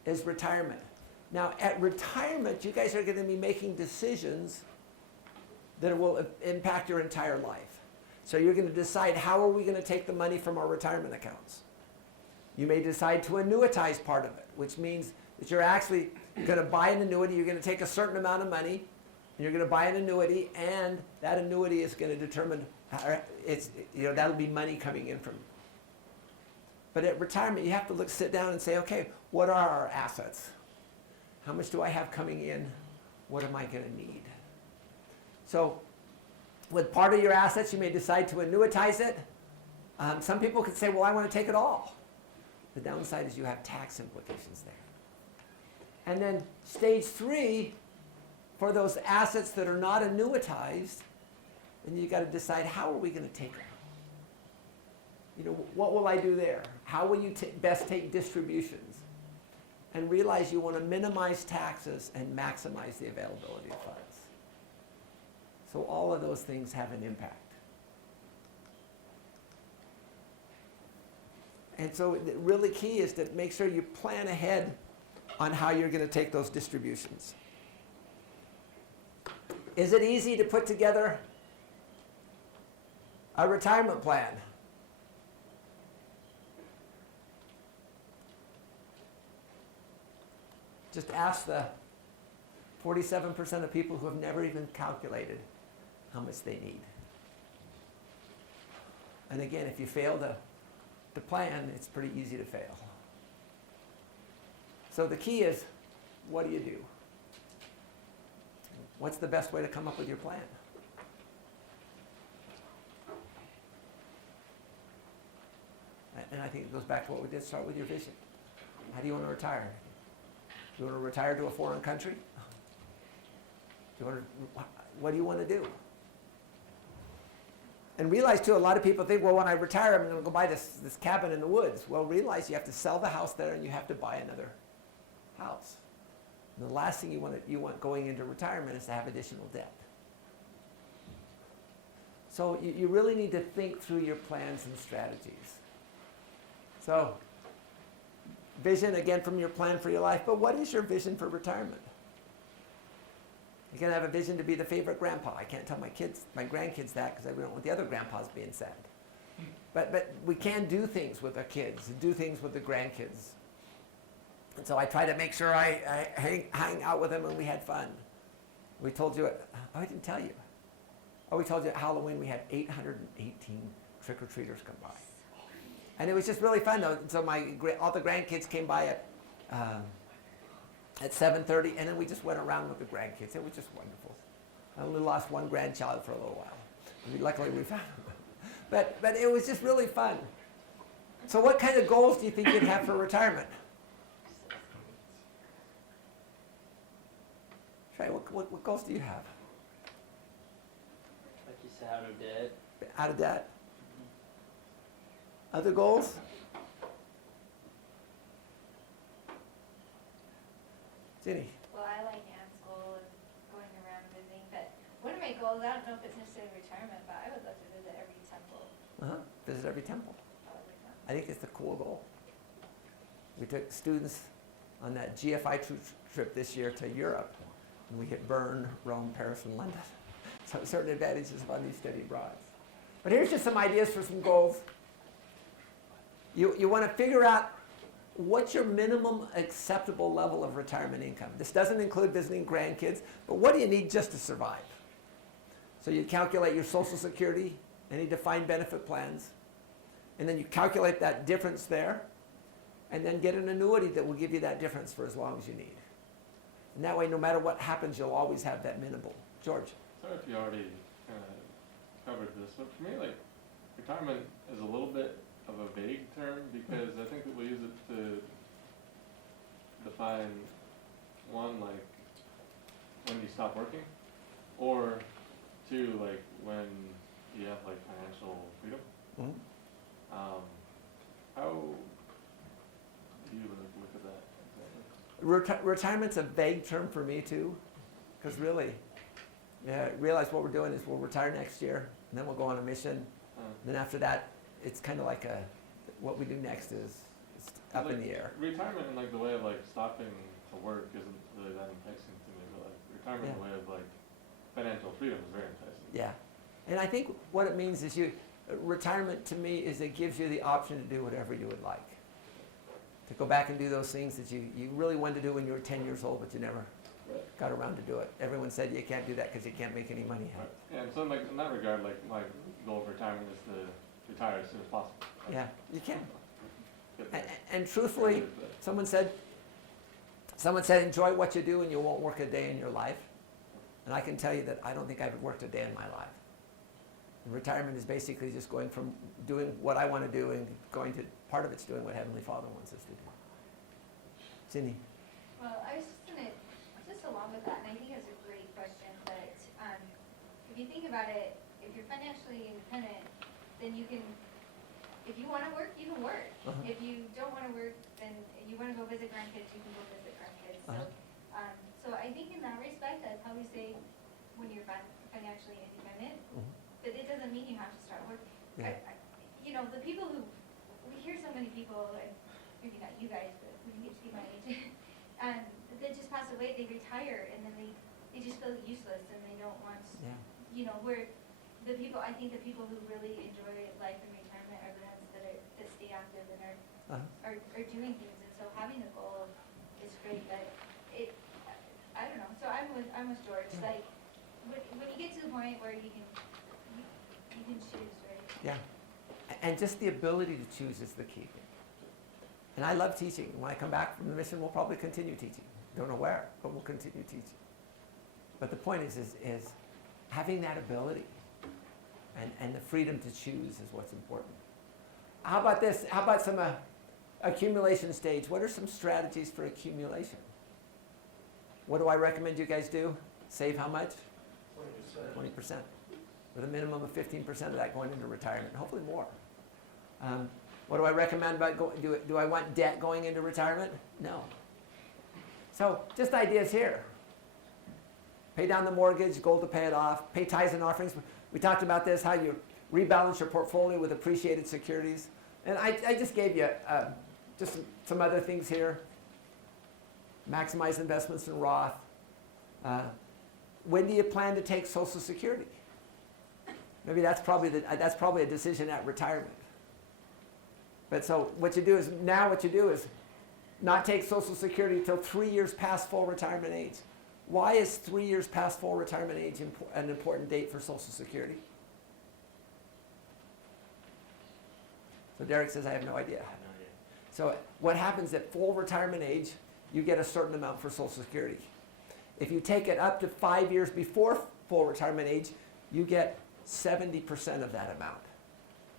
is retirement. Now, at retirement, you guys are going to be making decisions that will impact your entire life. So you're going to decide, how are we going to take the money from our retirement accounts? You may decide to annuitize part of it, which means that you're actually going to buy an annuity. You're going to take a certain amount of money, and you're going to buy an annuity, and that annuity is going to determine, that'll be money coming in from. But at retirement, you have to sit down and say, okay, what are our assets? How much do I have coming in? What am I going to need? So with part of your assets, you may decide to annuitize it. Some people could say, well, I want to take it all. The downside is you have tax implications there. And then stage 3, for those assets that are not annuitized, then you've got to decide, how are we going to take them? What will I do there? How will you best take distributions? And realize you want to minimize taxes and maximize the availability of funds. So all of those things have an impact. And so the really key is to make sure you plan ahead on how you're going to take those distributions. Is it easy to put together a retirement plan? Just ask the 47% of people who have never even calculated how much they need. And again, if you fail to plan, it's pretty easy to fail. So the key is, what do you do? What's the best way to come up with your plan? And I think it goes back to what we did, start with your vision. How do you want to retire? Do you want to retire to a foreign country? What do you want to do? And realize too, a lot of people think, well, when I retire, I'm going to go buy this cabin in the woods. Well, realize you have to sell the house there and you have to buy another house. And the last thing you want going into retirement is to have additional debt. So you really need to think through your plans and strategies. So, vision again from your plan for your life, but what is your vision for retirement? You're going to have a vision to be the favorite grandpa. I can't tell my grandkids that because I don't want the other grandpas being sad. But we can do things with our kids and do things with the grandkids. And so I try to make sure I hang out with them and we had fun. We told you, I didn't tell you. Oh, we told you at Halloween we had 818 trick-or-treaters come by. And it was just really fun though. So all the grandkids came by at 7:30, and then we just went around with the grandkids. It was just wonderful. I only lost one grandchild for a little while. Luckily we found him. But it was just really fun. So what kind of goals do you think you'd have for retirement? Trey, what goals do you have? Like you said, out of debt. Out of debt? Other goals? Ginny? Well, I like Ann's goal of going around visiting, but one of my goals, I don't know if it's necessarily retirement, but I would love to visit every temple. Visit every temple. I would like that. I think it's a cool goal. We took students on that GFI trip this year to Europe, and we hit Bern, Rome, Paris, and London. So certain advantages of on these study abroad. But here's just some ideas for some goals. You want to figure out what's your minimum acceptable level of retirement income. This doesn't include visiting grandkids, but what do you need just to survive? So you calculate your Social Security, any defined benefit plans, and then you calculate that difference there, and then get an annuity that will give you that difference for as long as you need. And that way, no matter what happens, you'll always have that minimal. George? Sorry if you already covered this, but for me, like, retirement is a little bit of a vague term because I think people use it to define, one, like, when you stop working, or two, like, when you have, like, financial freedom. Mm-hmm. How do you look at that exactly? Retirement's a vague term for me too, because really, realize what we're doing is we'll retire next year, and then we'll go on a mission. Then after that, it's kind of like what we do next is up in the air. Retirement in like the way of like stopping to work isn't really that enticing to me, but like retirement in the way of like financial freedom is very enticing. Yeah, and I think what it means is retirement to me is it gives you the option to do whatever you would like. To go back and do those things that you really wanted to do when you were 10 years old, but you never got around to do it. Everyone said you can't do that because you can't make any money. Right. Yeah, and so like in that regard, like my goal of retirement is to retire as soon as possible. Yeah, you can. Get there. And truthfully, someone said enjoy what you do and you won't work a day in your life. And I can tell you that I don't think I've worked a day in my life. And retirement is basically just going from doing what I want to do and going to, part of it's doing what Heavenly Father wants us to do. Cindy? Well, I was just along with that, and I think it's a great question, but if you think about it, if you're financially independent, then you can, if you want to work, you can work. Uh-huh. If you don't want to work, then you want to go visit grandkids, you can go visit grandkids. Uh-huh. So I think in that respect, I'd probably say when you're financially independent, but it doesn't mean you have to start working. Yeah. The people who, we hear so many people, and maybe not you guys, but when you get to be my age, that just pass away, they retire, and then they just feel useless, and they don't want, where I think the people who really enjoy life in retirement are the ones that stay active and are doing things, and so having a goal is great, but I'm with George, like, when you get to the point where you can choose, right? Yeah. And just the ability to choose is the key thing. And I love teaching. When I come back from the mission, we'll probably continue teaching. Don't know where, but we'll continue teaching. But the point is having that ability and the freedom to choose is what's important. How about this? How about some accumulation stage? What are some strategies for accumulation? What do I recommend you guys do? Save how much? 20%. With a minimum of 15% of that going into retirement, hopefully more. What do I recommend about do I want debt going into retirement? No. So just ideas here. Pay down the mortgage, gold to pay it off, pay tithes and offerings. We talked about this, how you rebalance your portfolio with appreciated securities. And I just gave you just some other things here. Maximize investments in Roth. When do you plan to take Social Security? Maybe that's probably a decision at retirement. But so what you do is not take Social Security until 3 years past full retirement age. Why is 3 years past full retirement age an important date for Social Security? So Derek says, I have no idea. So what happens at full retirement age, you get a certain amount for Social Security. If you take it up to 5 years before full retirement age, you get 70% of that amount.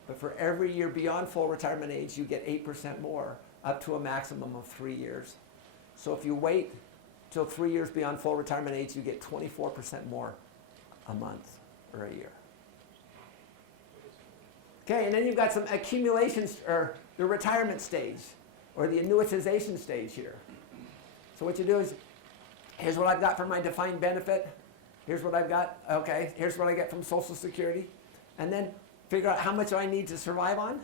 But for every year beyond full retirement age, you get 8% more, up to a maximum of 3 years. So if you wait till 3 years beyond full retirement age, you get 24% more a month or a year. Okay, and then you've got some accumulations, or the retirement stage, or the annuitization stage here. So what you do is, here's what I've got for my defined benefit. Here's what I've got, okay, here's what I get from Social Security. And then figure out how much I need to survive on,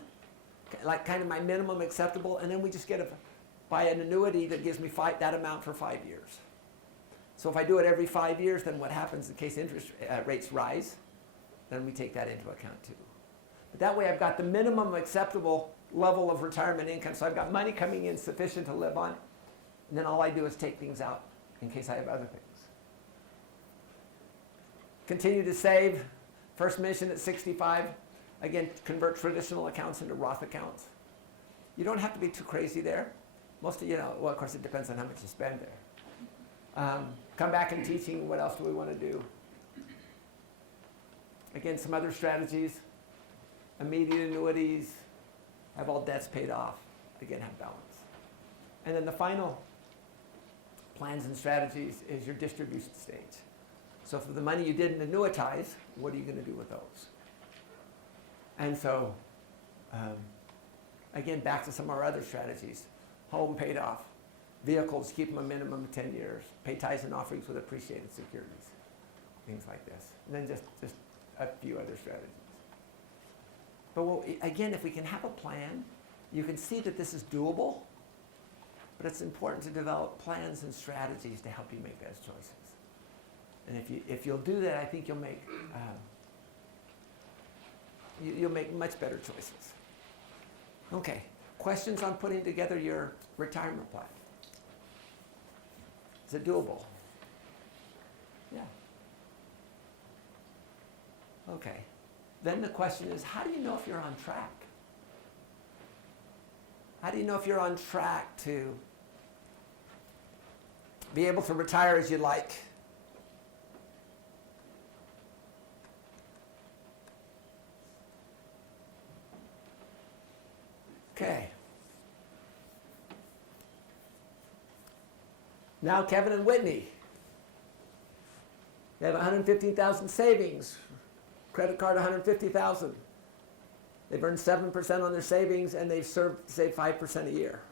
like kind of my minimum acceptable, and then we just buy an annuity that gives me that amount for 5 years. So if I do it every 5 years, then what happens in case interest rates rise, then we take that into account too. But that way I've got the minimum acceptable level of retirement income, so I've got money coming in sufficient to live on, and then all I do is take things out in case I have other things. Continue to save. First mission at 65. Again, convert traditional accounts into Roth accounts. You don't have to be too crazy there. Most of well, of course, it depends on how much you spend there. Come back in teaching. What else do we want to do? Again, some other strategies. Immediate annuities. Have all debts paid off. Again, have balance. And then the final plans and strategies is your distribution stage. So for the money you didn't annuitize, what are you going to do with those? And so, again, back to some of our other strategies. Home paid off. Vehicles, keep them a minimum of 10 years. Pay tithes and offerings with appreciated securities. Things like this. And then just a few other strategies. But again, if we can have a plan, you can see that this is doable, but it's important to develop plans and strategies to help you make those choices. And if you'll do that, I think you'll make much better choices. Okay, questions on putting together your retirement plan? Is it doable? Yeah. Okay. Then the question is, how do you know if you're on track? How do you know if you're on track to be able to retire as you like? Okay. Now Kevin and Whitney. They have 115,000 savings. Credit card 150,000. They've earned 7% on their savings and they've saved 5% a year.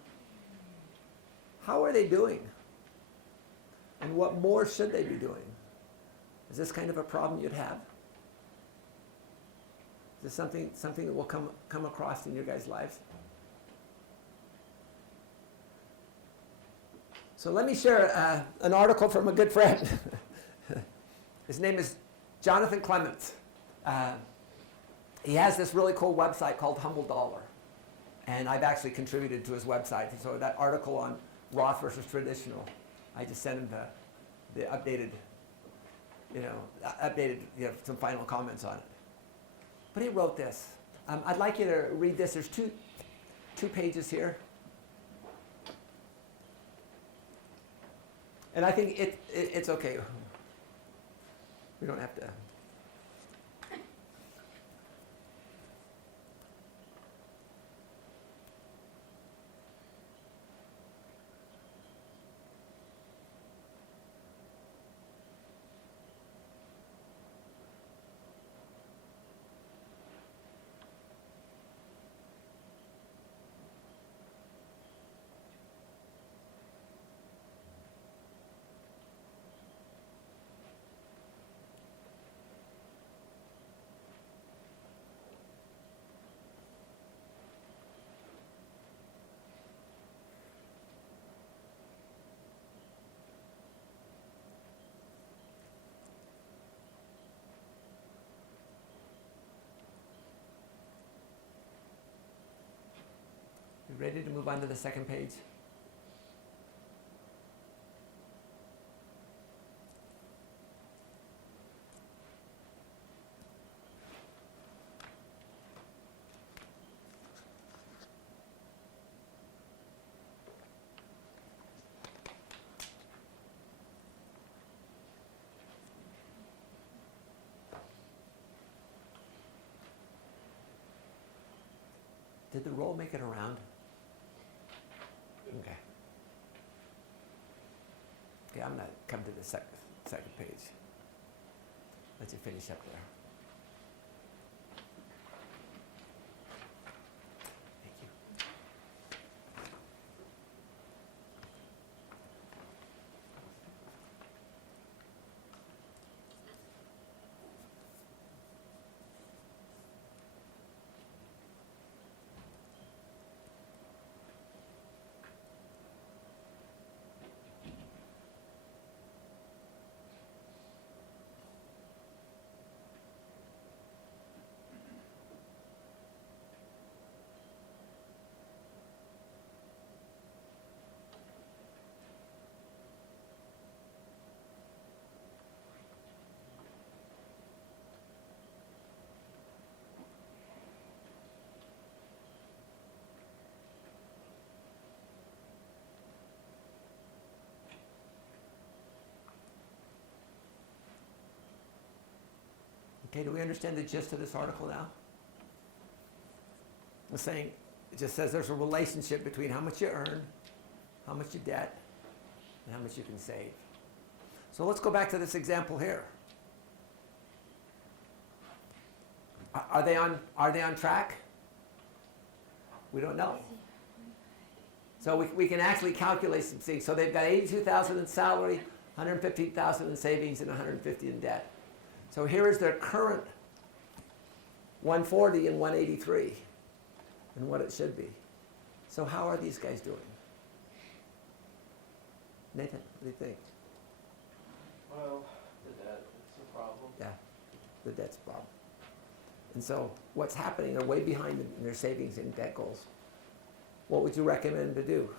How are they doing? And what more should they be doing? Is this kind of a problem you'd have? Is this something that will come across in your guys' lives? So let me share an article from a good friend. His name is Jonathan Clements. He has this really cool website called Humble Dollar. And I've actually contributed to his website. So that article on Roth versus traditional, I just sent him the updated updated, some final comments on it. But he wrote this. I'd like you to read this. There's two pages here. And I think it's okay. We don't have to. You ready to move on to the second page? Did the roll make it around? Okay. Okay, I'm going to come to the second page. Let you finish up there. Thank you. Okay, do we understand the gist of this article now? It's saying, it just says there's a relationship between how much you earn, how much you debt, and how much you can save. So let's go back to this example here. Are they on track? We don't know. So we can actually calculate some things. So they've got $82,000 in salary, $115,000 in savings, and $150,000 in debt. So here is their current $140,000 and $183,000 and what it should be. So how are these guys doing? Nathan, what do you think? Well, the debt, it's a problem. Yeah, the debt's a problem. And so what's happening, they're way behind in their savings and debt goals. What would you recommend to do?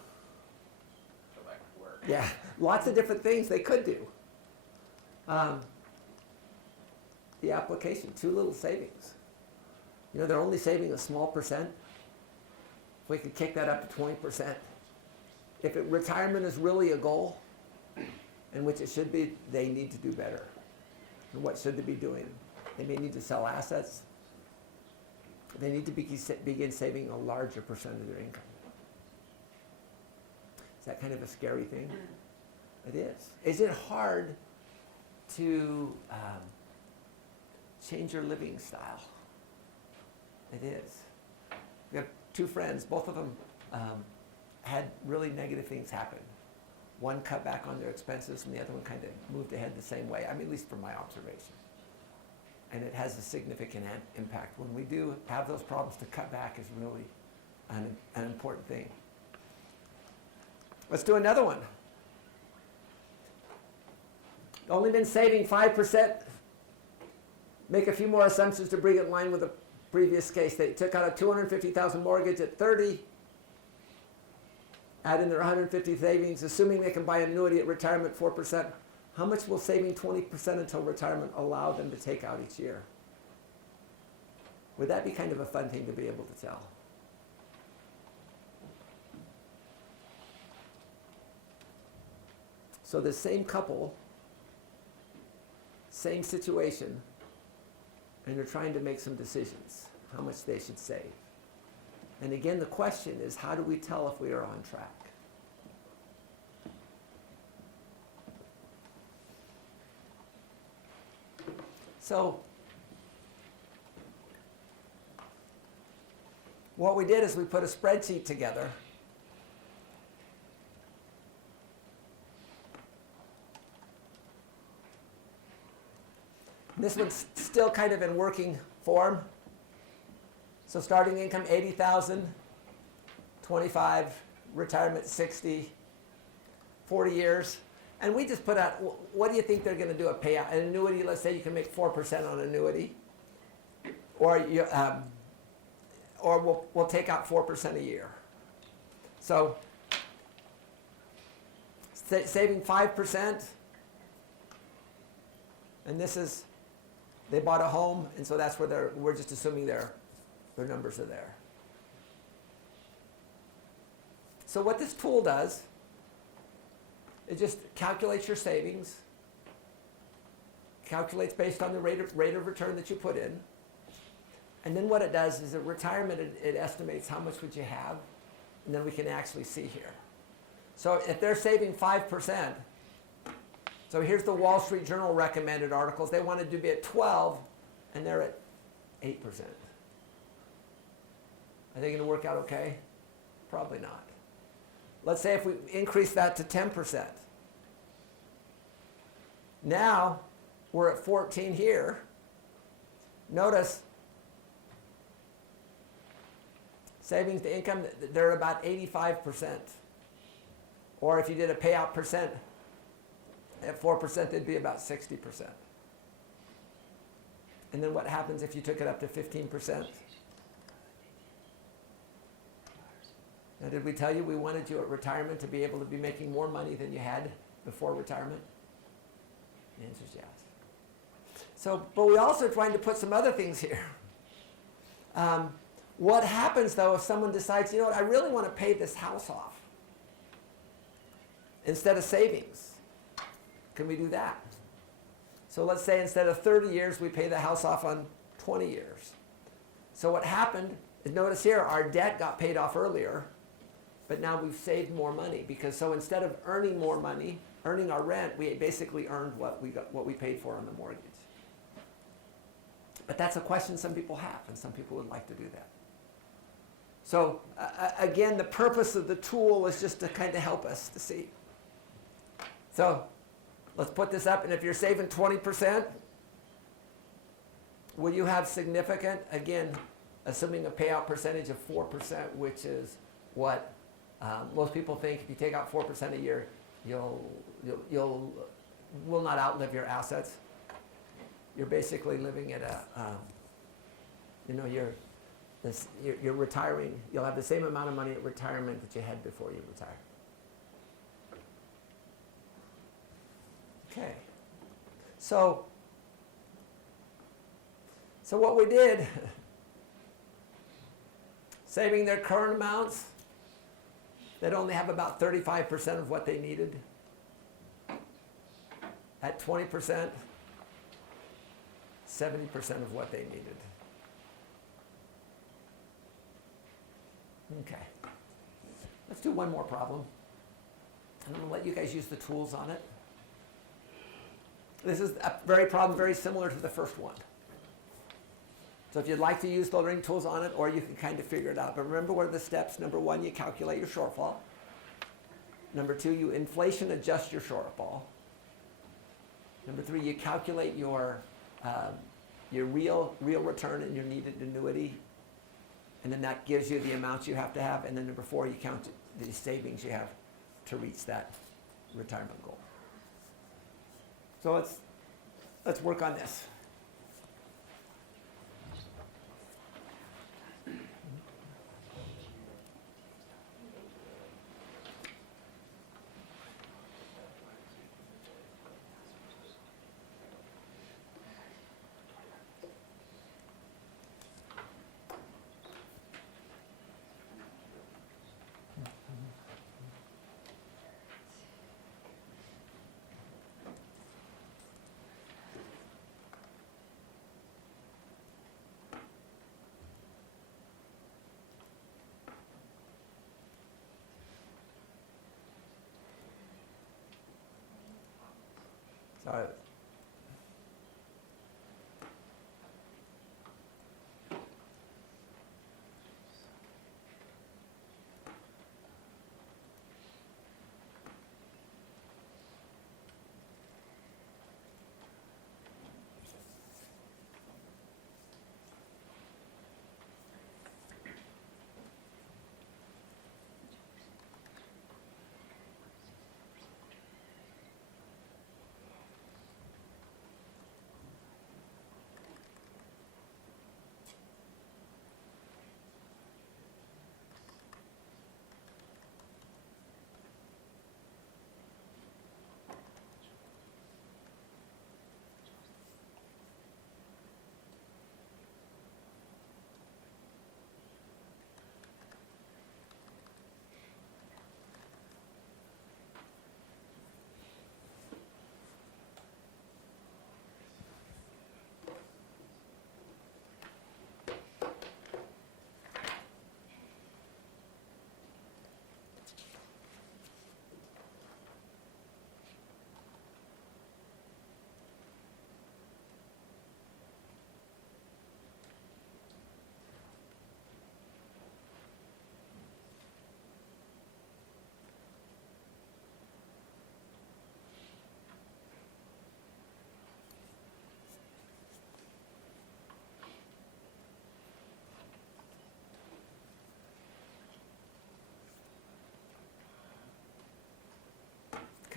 Go back to work. Yeah, lots of different things they could do. The application, too little savings. They're only saving a small percent. If we could kick that up to 20%. If retirement is really a goal, and which it should be, they need to do better. And what should they be doing? They may need to sell assets. They need to begin saving a larger percent of their income. Is that kind of a scary thing? It is. Is it hard to change your living style? It is. We have two friends, both of them had really negative things happen. One cut back on their expenses and the other one kind of moved ahead the same way, at least from my observation. And it has a significant impact. When we do have those problems, to cut back is really an important thing. Let's do another one. Only been saving 5%. Make a few more assumptions to bring it in line with the previous case. They took out a $250,000 mortgage at 30. Add in their $150 savings, assuming they can buy an annuity at retirement 4%, How much will saving 20% until retirement allow them to take out each year? Would that be kind of a fun thing to be able to tell? So the same couple, same situation, and they're trying to make some decisions, how much they should save. And again, the question is, how do we tell if we are on track? So what we did is we put a spreadsheet together. This one's still kind of in working form. So starting income 80,000, 25, retirement 60, 40 years. And we just put out, what do you think they're going to do a payout? An annuity, let's say you can make 4% on annuity. Or we'll take out 4% a year. So saving 5%, and this is, they bought a home, and so that's where we're just assuming their numbers are there. So what this tool does, it just calculates your savings, calculates based on the rate of return that you put in, and then what it does is at retirement it estimates how much would you have, and then we can actually see here. So if they're saving 5%, so here's the Wall Street Journal recommended articles. They wanted to be at 12, and they're at 8%. Are they going to work out okay? Probably not. Let's say if we increase that to 10%. Now, we're at 14 here. Notice, savings to income, they're about 85%. Or if you did a payout percent, at 4%, they'd be about 60%. And then what happens if you took it up to 15%? Now, did we tell you we wanted you at retirement to be able to be making more money than you had before retirement? The answer is yes. So, but we also are trying to put some other things here. What happens, though, if someone decides, you know what, I really want to pay this house off instead of savings? Can we do that? So let's say instead of 30 years, we pay the house off on 20 years. So what happened is, notice here, our debt got paid off earlier, but now we've saved more money, because so instead of earning more money, earning our rent, we basically earned what we paid for on the mortgage. But that's a question some people have, and some people would like to do that. So again, the purpose of the tool is just to kind of help us to see. So let's put this up, and if you're saving 20%, will you have significant, again, assuming a payout percentage of 4%, which is what most people think. If you take out 4% a year, you'll will not outlive your assets. You're basically living at you're retiring. You'll have the same amount of money at retirement that you had before you retire. Okay. So what we did, saving their current amounts, they'd only have about 35% of what they needed. At 20%, 70% of what they needed. Okay. Let's do one more problem. And I'm going to let you guys use the tools on it. This is a problem very similar to the first one. So if you'd like to use the learning tools on it, or you can kind of figure it out. But remember, what are the steps? Number 1, you calculate your shortfall. Number 2, you inflation adjust your shortfall. Number 3, you calculate your real return and your needed annuity. And then that gives you the amounts you have to have. And then number 4, you count the savings you have to reach that retirement goal. So let's work on this. Sorry.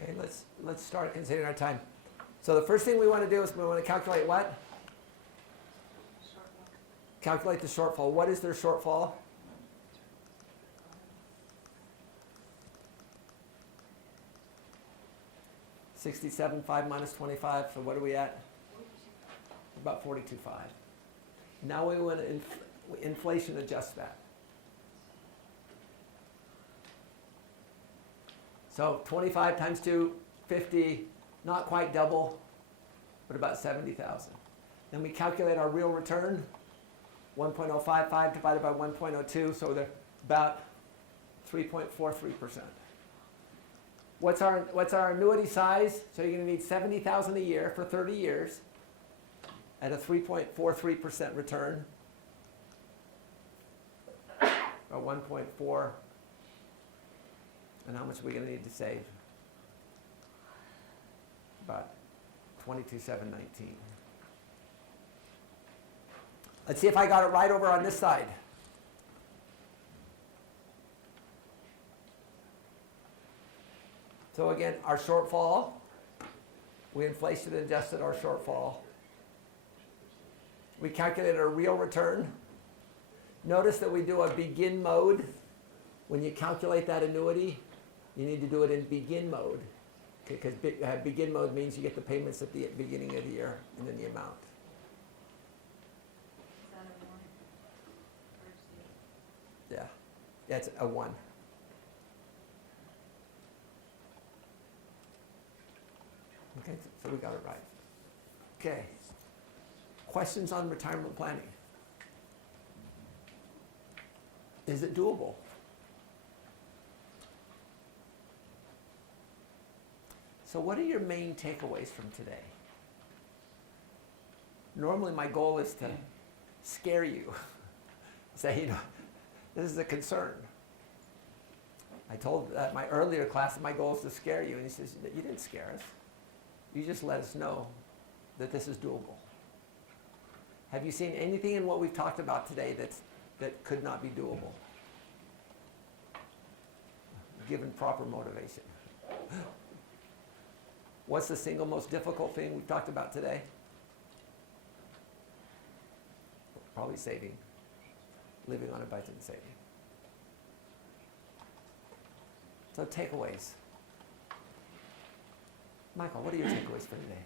Okay, let's start considering our time. So the first thing we want to do is we want to calculate what? Calculate the shortfall. What is their shortfall? $67.5 minus 25. So what are we at? About 42.5. Now we want to inflation adjust that. So 25 times 2, 50, not quite double, but about 70,000. Then we calculate our real return, 1.055 divided by 1.02, so they're about 3.43%. What's our annuity size? So you're going to need 70,000 a year for 30 years at a 3.43% return, or 1.4. And how much are we going to need to save? About $22,719. Let's see if I got it right over on this side. So again, our shortfall, we inflation adjusted our shortfall. We calculated a real return. Notice that we do a begin mode. When you calculate that annuity, you need to do it in begin mode. Because begin mode means you get the payments at the beginning of the year and then the amount. Is that a 1? Yeah, it's a 1. Okay, so we got it right. Okay. Questions on retirement planning? Is it doable? So what are your main takeaways from today? Normally my goal is to scare you. Say, this is a concern. I told my earlier class that my goal is to scare you, and he says, you didn't scare us. You just let us know that this is doable. Have you seen anything in what we've talked about today that could not be doable? Given proper motivation. What's the single most difficult thing we've talked about today? Probably saving. Living on a budget and saving. So takeaways. Michael, what are your takeaways for today?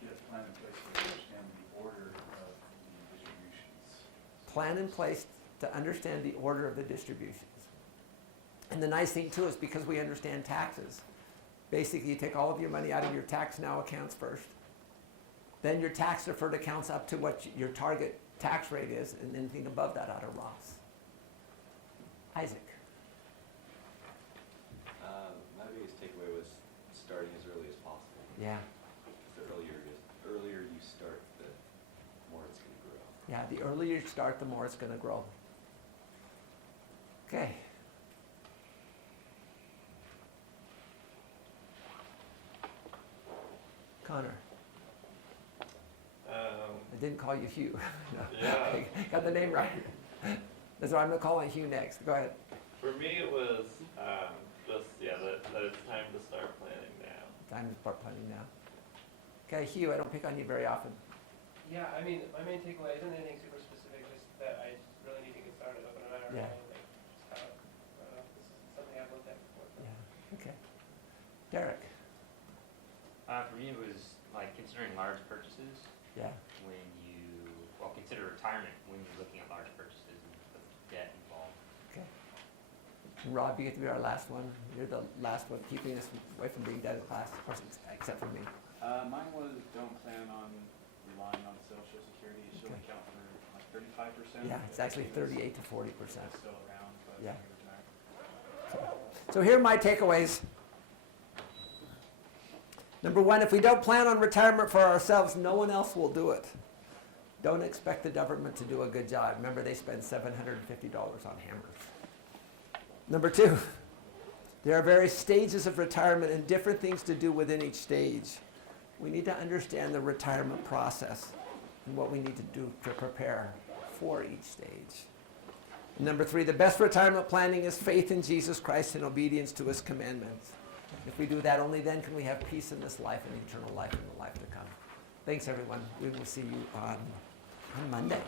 Get a plan in place to understand the order of the distributions. Plan in place to understand the order of the distributions. And the nice thing too is because we understand taxes, basically you take all of your money out of your tax now accounts first. Then your tax deferred accounts up to what your target tax rate is, and anything above that out of Roths. Isaac. My biggest Yeah, The earlier you start, the more it's gonna grow. yeah, the earlier you start, the more it's going to grow. Okay. Connor, I didn't call you Hugh. No. Yeah. Got the name right. That's why I'm going to call it Hugh next. Go ahead. For me, it was just, that it's time to start planning now. Time to start planning now. Okay, Hugh, I don't pick on you very often. Yeah, I mean, my main takeaway isn't anything super specific, just that I really need to get started up in a matter of Yeah. like, just kind of, this is something I've looked at before. So. Yeah, okay. Derek? For me, it was like considering large purchases Yeah, when you, consider retirement when you're looking at large purchases and the debt involved. okay. And Rob, you get to be our last one. You're the last one, keeping us away from being dead in class, of course, except for me. Mine was don't plan on relying on Social Security. It should Okay. account for like 35%. Yeah, it's actually 38 to 40%. It's still around, but Yeah. maybe retire. So here are my takeaways. Number one, if we don't plan on retirement for ourselves, no one else will do it. Don't expect the government to do a good job. Remember, they spend $750 on hammers. Number two, there are various stages of retirement and different things to do within each stage. We need to understand the retirement process and what we need to do to prepare for each stage. And number three, the best retirement planning is faith in Jesus Christ and obedience to his commandments. If we do that, only then can we have peace in this life and eternal life in the life to come. Thanks, everyone. We will see you on Monday.